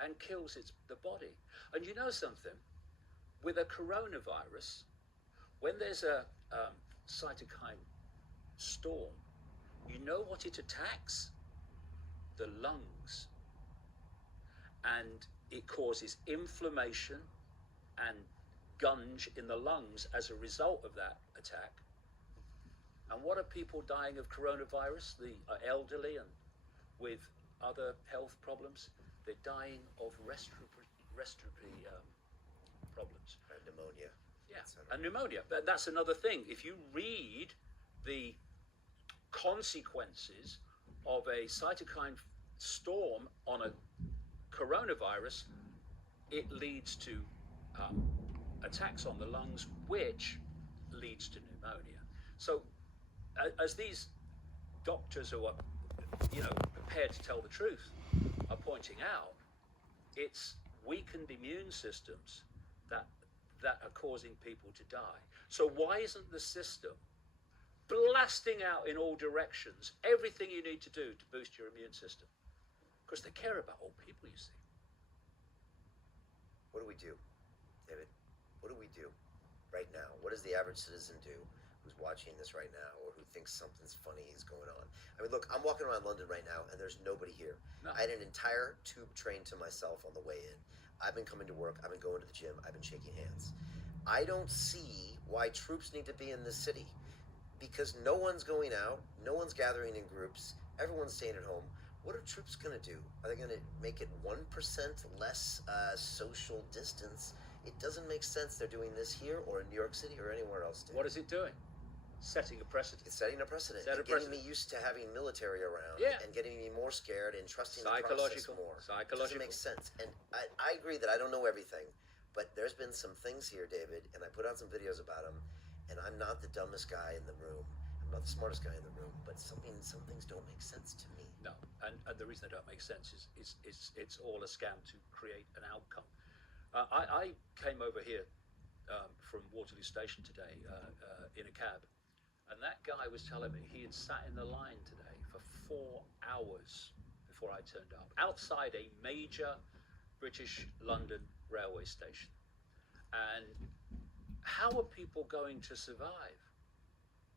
and kills the body. And you know something? With a coronavirus, when there's a cytokine storm, you know what it attacks? The lungs. And it causes inflammation and gunge in the lungs as a result of that attack. And what are people dying of coronavirus? The elderly and with other health problems. They're dying of respiratory problems. And pneumonia. Yeah, and pneumonia. That's another thing. If you read the consequences of a cytokine storm on a coronavirus, it leads to attacks on the lungs, which leads to pneumonia. So as these doctors who are, prepared to tell the truth are pointing out, it's weakened immune systems that are causing people to die. So why isn't the system blasting out in all directions everything you need to do to boost your immune system. Because they care about old people, you see. What do we do, David? What do we do right now? What does the average citizen do who's watching this right now or who thinks something's funny is going on? I mean, look, I'm walking around London right now and there's nobody here. No. I had an entire tube train to myself on the way in. I've been coming to work. I've been going to the gym. I've been shaking hands. I don't see why troops need to be in this city because no one's going out. No one's gathering in groups. Everyone's staying at home. What are troops going to do? Are they going to make it 1% less social distance? It doesn't make sense they're doing this here or in New York City or anywhere else. What is it doing? Setting a precedent. It's setting a precedent. Set a Getting precedent. me used to having military around Yeah. and getting me more scared and trusting the process Psychological. more. Psychological. Doesn't make sense. And I agree that I don't know everything, but there's been some things here, David, and I put out some videos about them, and I'm not the dumbest guy in the room. I'm not the smartest guy in the room, but some things don't make sense to me. No, and the reason they don't make sense is it's all a scam to create an outcome. I came over here from Waterloo Station today in a cab, and that guy was telling me he had sat in the line today for 4 hours before I turned up, outside a major British London railway station. And how are people going to survive?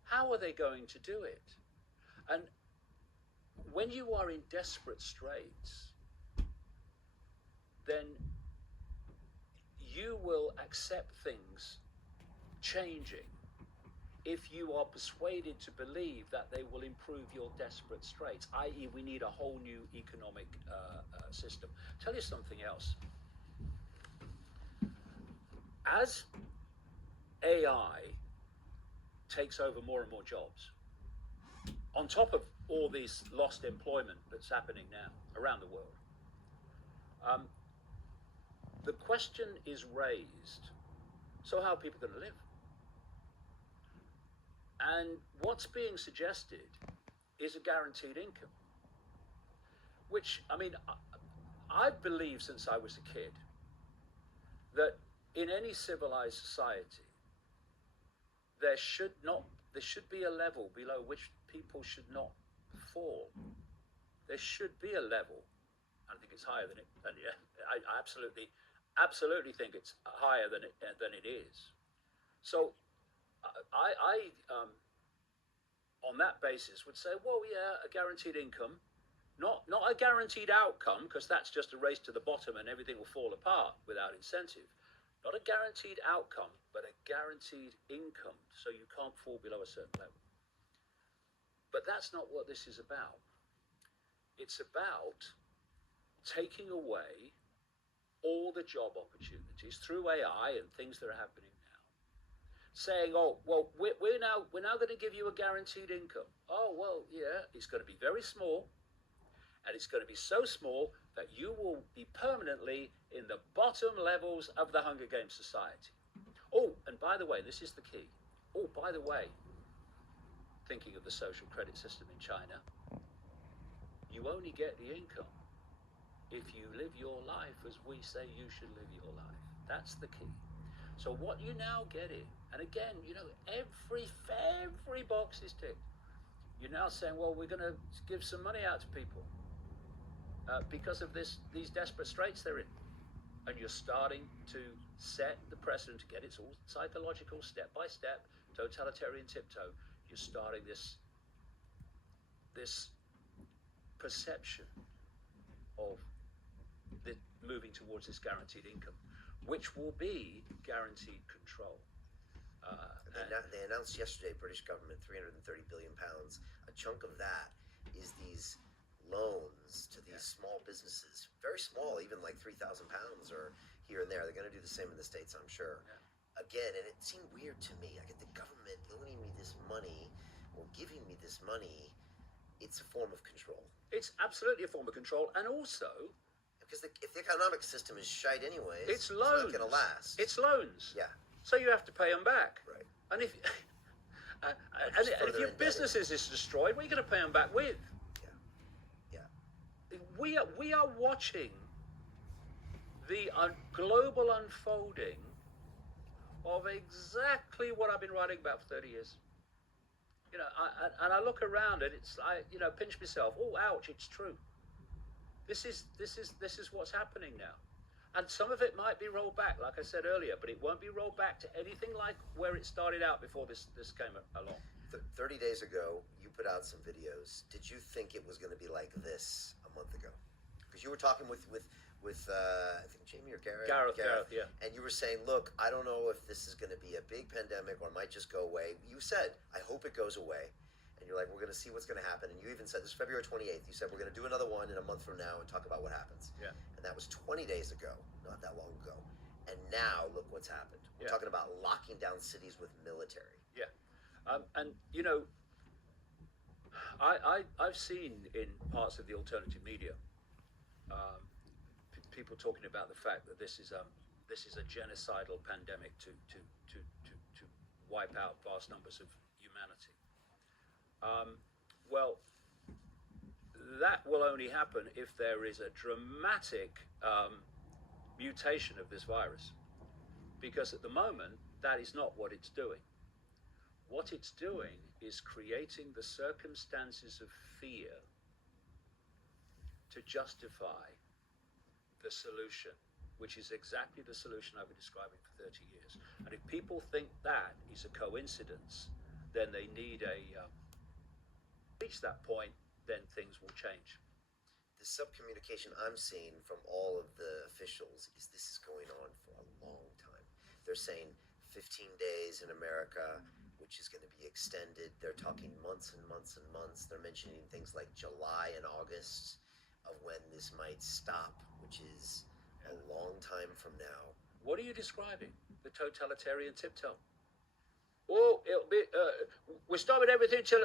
How are they going to do it? And when you are in desperate straits, then you will accept things changing if you are persuaded to believe that they will improve your desperate straits, i.e. we need a whole new economic system. Tell you something else. As AI takes over more and more jobs, on top of all this lost employment that's happening now around the world, the question is raised, so how are people going to live? And what's being suggested is a guaranteed income, which, I mean, I believe since I was a kid that in any civilized society, there should be a level below which people should not fall. There should be a level. I think it's higher than it. And yeah, I absolutely think it's higher than it is. So, I on that basis would say, well, yeah, a guaranteed income, not a guaranteed outcome, because that's just a race to the bottom and everything will fall apart without incentive. Not a guaranteed outcome, but a guaranteed income, so you can't fall below a certain level. But that's not what this is about. It's about taking away all the job opportunities through AI and things that are happening now. Saying, oh, well, we're now going to give you a guaranteed income. Oh, well, yeah, it's going to be very small, and it's going to be so small that you will be permanently in the bottom levels of the Hunger Games society. Oh, and by the way, this is the key. Oh, by the way, thinking of the social credit system in China, you only get the income if you live your life as we say you should live your life. That's the key. So what you now get in, and again, you know, every box is ticked. You're now saying, well, we're going to give some money out to people because of these desperate straits they're in. And you're starting to set the precedent to get it's all psychological, step by step, totalitarian tiptoe. You're starting this perception of moving towards this guaranteed income, which will be guaranteed control. They announced yesterday, British government, £330 billion. A chunk of that is these loans to these small businesses, very small, even like £3,000 or here and there. They're going to do the same in the States, I'm sure. Yeah. Again, and it seemed weird to me. I get the government loaning me this money or giving me this money. It's a form of control. It's absolutely a form of control, and also because if the economic system is shite anyways, it's loans. It's not going to last. It's loans. Yeah. So you have to pay them back. Right. And if if your businesses is destroyed, what are you going to pay them back with? Yeah. We are watching the global unfolding of exactly what I've been writing about for 30 years. You know, and I look around and it's like, you know, pinch myself. Oh, ouch! It's true. This is what's happening now, and some of it might be rolled back, like I said earlier, but it won't be rolled back to anything like where it started out before this came along. 30 days ago, you put out some videos. Did you think it was going to be like this a month ago? Because you were talking with I think Jamie or Gareth. Gareth, yeah. And you were saying, look, I don't know if this is going to be a big pandemic or it might just go away. You said, I hope it goes away. And you're like, we're going to see what's going to happen. And you even said, this is February 28th. You said, we're going to do another one in a month from now and talk about what happens. Yeah. And that was 20 days ago, not that long ago. And now look what's happened. We're talking about locking down cities with military. Yeah. And, you know, I've seen in parts of the alternative media people talking about the fact that this is a genocidal pandemic to wipe out vast numbers of humanity. Well, that will only happen if there is a dramatic mutation of this virus, because at the moment that is not what it's doing. What it's doing is creating the circumstances of fear to justify the solution, which is exactly the solution I've been describing for 30 years. And if people think that is a coincidence, then they need reach that point, then things will change. The subcommunication I'm seeing from all of the officials is this is going on for a long time. They're saying 15 days in America, which is going to be extended. They're talking months and months and months. They're mentioning things like July and August of when this might stop, which is a long time from now. What are you describing? The totalitarian tiptoe? Oh, it'll be, we're stopping everything till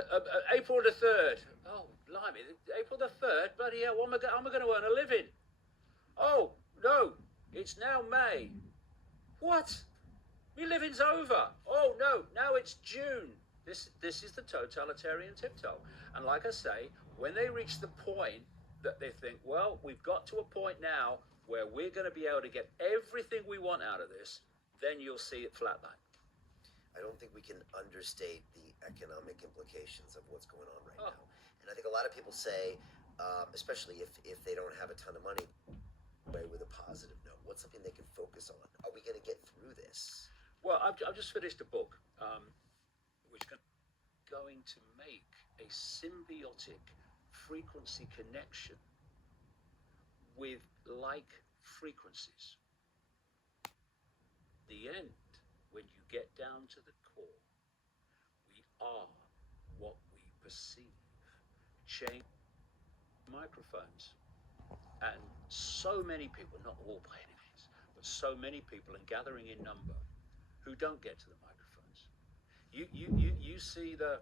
April the 3rd. Oh, blimey, April the 3rd? Bloody hell, how am I going to earn a living? Oh, no, it's now May. What? My living's over. Oh, no, now it's June. This is the totalitarian tiptoe. And like I say, when they reach the point that they think, well, we've got to a point now where we're going to be able to get everything we want out of this, then you'll see it flatline. I don't think we can understate the economic implications of what's going on right now. And I think a lot of people say, especially if they don't have a ton of money, with a positive note, what's something they can focus on? Are we going to get through this? Well, I've just finished a book, which is going to make a symbiotic frequency connection with like frequencies. The end, when you get down to the core, we are what we perceive. Change microphones. And so many people, not all by any means, but so many people, and gathering in number, who don't get to the microphones. You see the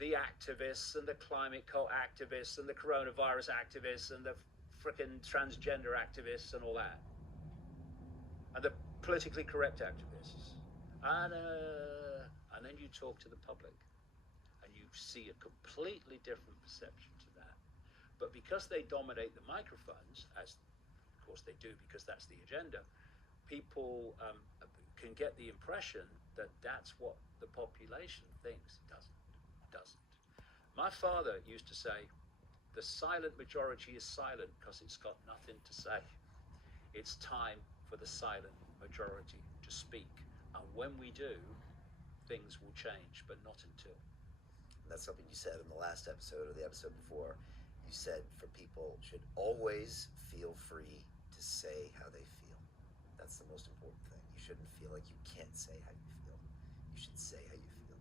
activists and the climate cult activists and the coronavirus activists and the frickin' transgender activists and all that, and the politically correct activists, and then you talk to the public, and you see a completely different perception to that. But because they dominate the microphones, as of course they do because that's the agenda, people can get the impression that that's what the population thinks. It doesn't. My father used to say, the silent majority is silent because it's got nothing to say. It's time for the silent majority to speak. And when we do, things will change, but not until. And that's something you said in the last episode or the episode before. You said for people should always feel free to say how they feel. That's the most important thing. You shouldn't feel like you can't say how you feel. You should say how you feel.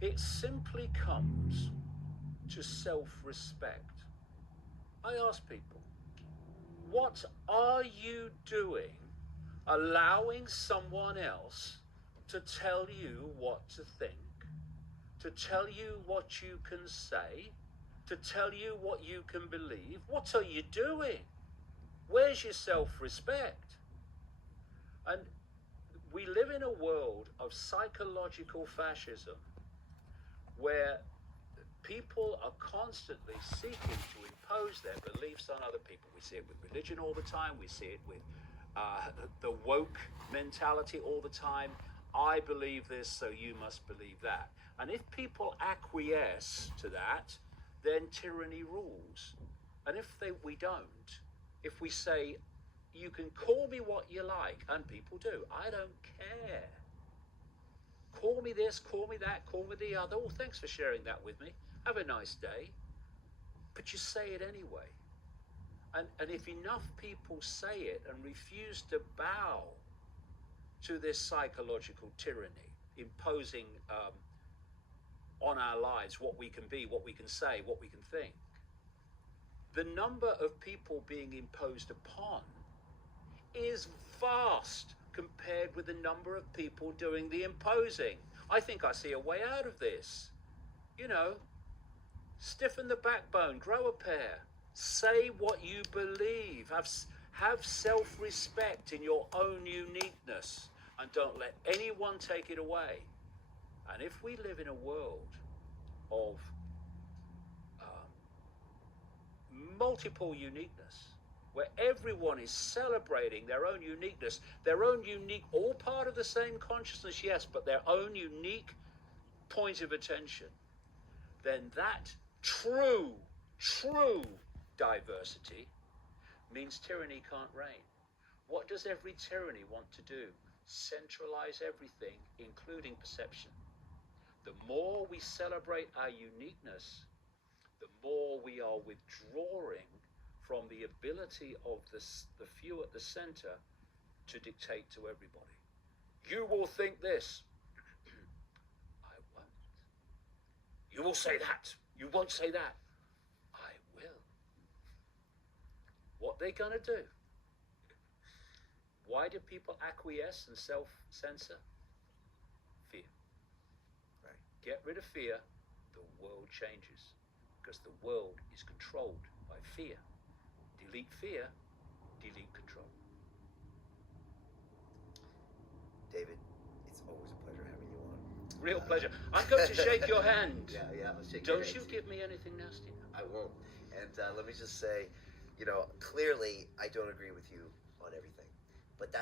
It simply comes to self-respect. I ask people, what are you doing allowing someone else to tell you what to think, to tell you what you can say, to tell you what you can believe? What are you doing? Where's your self-respect? And we live in a world of psychological fascism where people are constantly seeking to impose their beliefs on other people. We see it with religion all the time. We see it with the woke mentality all the time. I believe this, so you must believe that. And if people acquiesce to that, then tyranny rules. And if we don't, if we say, you can call me what you like, and people do, I don't care. Call me this, call me that, call me the other. Oh, thanks for sharing that with me. Have a nice day. But you say it anyway. And if enough people say it and refuse to bow to this psychological tyranny, imposing on our lives what we can be, what we can say, what we can think, the number of people being imposed upon is vast compared with the number of people doing the imposing. I think I see a way out of this. You know, stiffen the backbone, grow a pair, say what you believe, have self-respect in your own uniqueness, and don't let anyone take it away. And if we live in a world of multiple uniqueness, where everyone is celebrating their own uniqueness, their own unique, all part of the same consciousness, yes, but their own unique point of attention, then that true diversity means tyranny can't reign. What does every tyranny want to do? Centralize everything, including perception. The more we celebrate our uniqueness, the more we are withdrawing from the ability of the few at the center to dictate to everybody. You will think this. I won't. You will say that. You won't say that. I will. What they're going to do? Why do people acquiesce and self-censor? Fear. Right. Get rid of fear, the world changes. Because the world is controlled by fear. Delete fear, delete control. David, it's always a pleasure having you on. Real pleasure. I'm going to shake your hand. Yeah, let's shake Don't your you hand. give me anything nasty. I won't. And let me just say, clearly I don't agree with you on everything.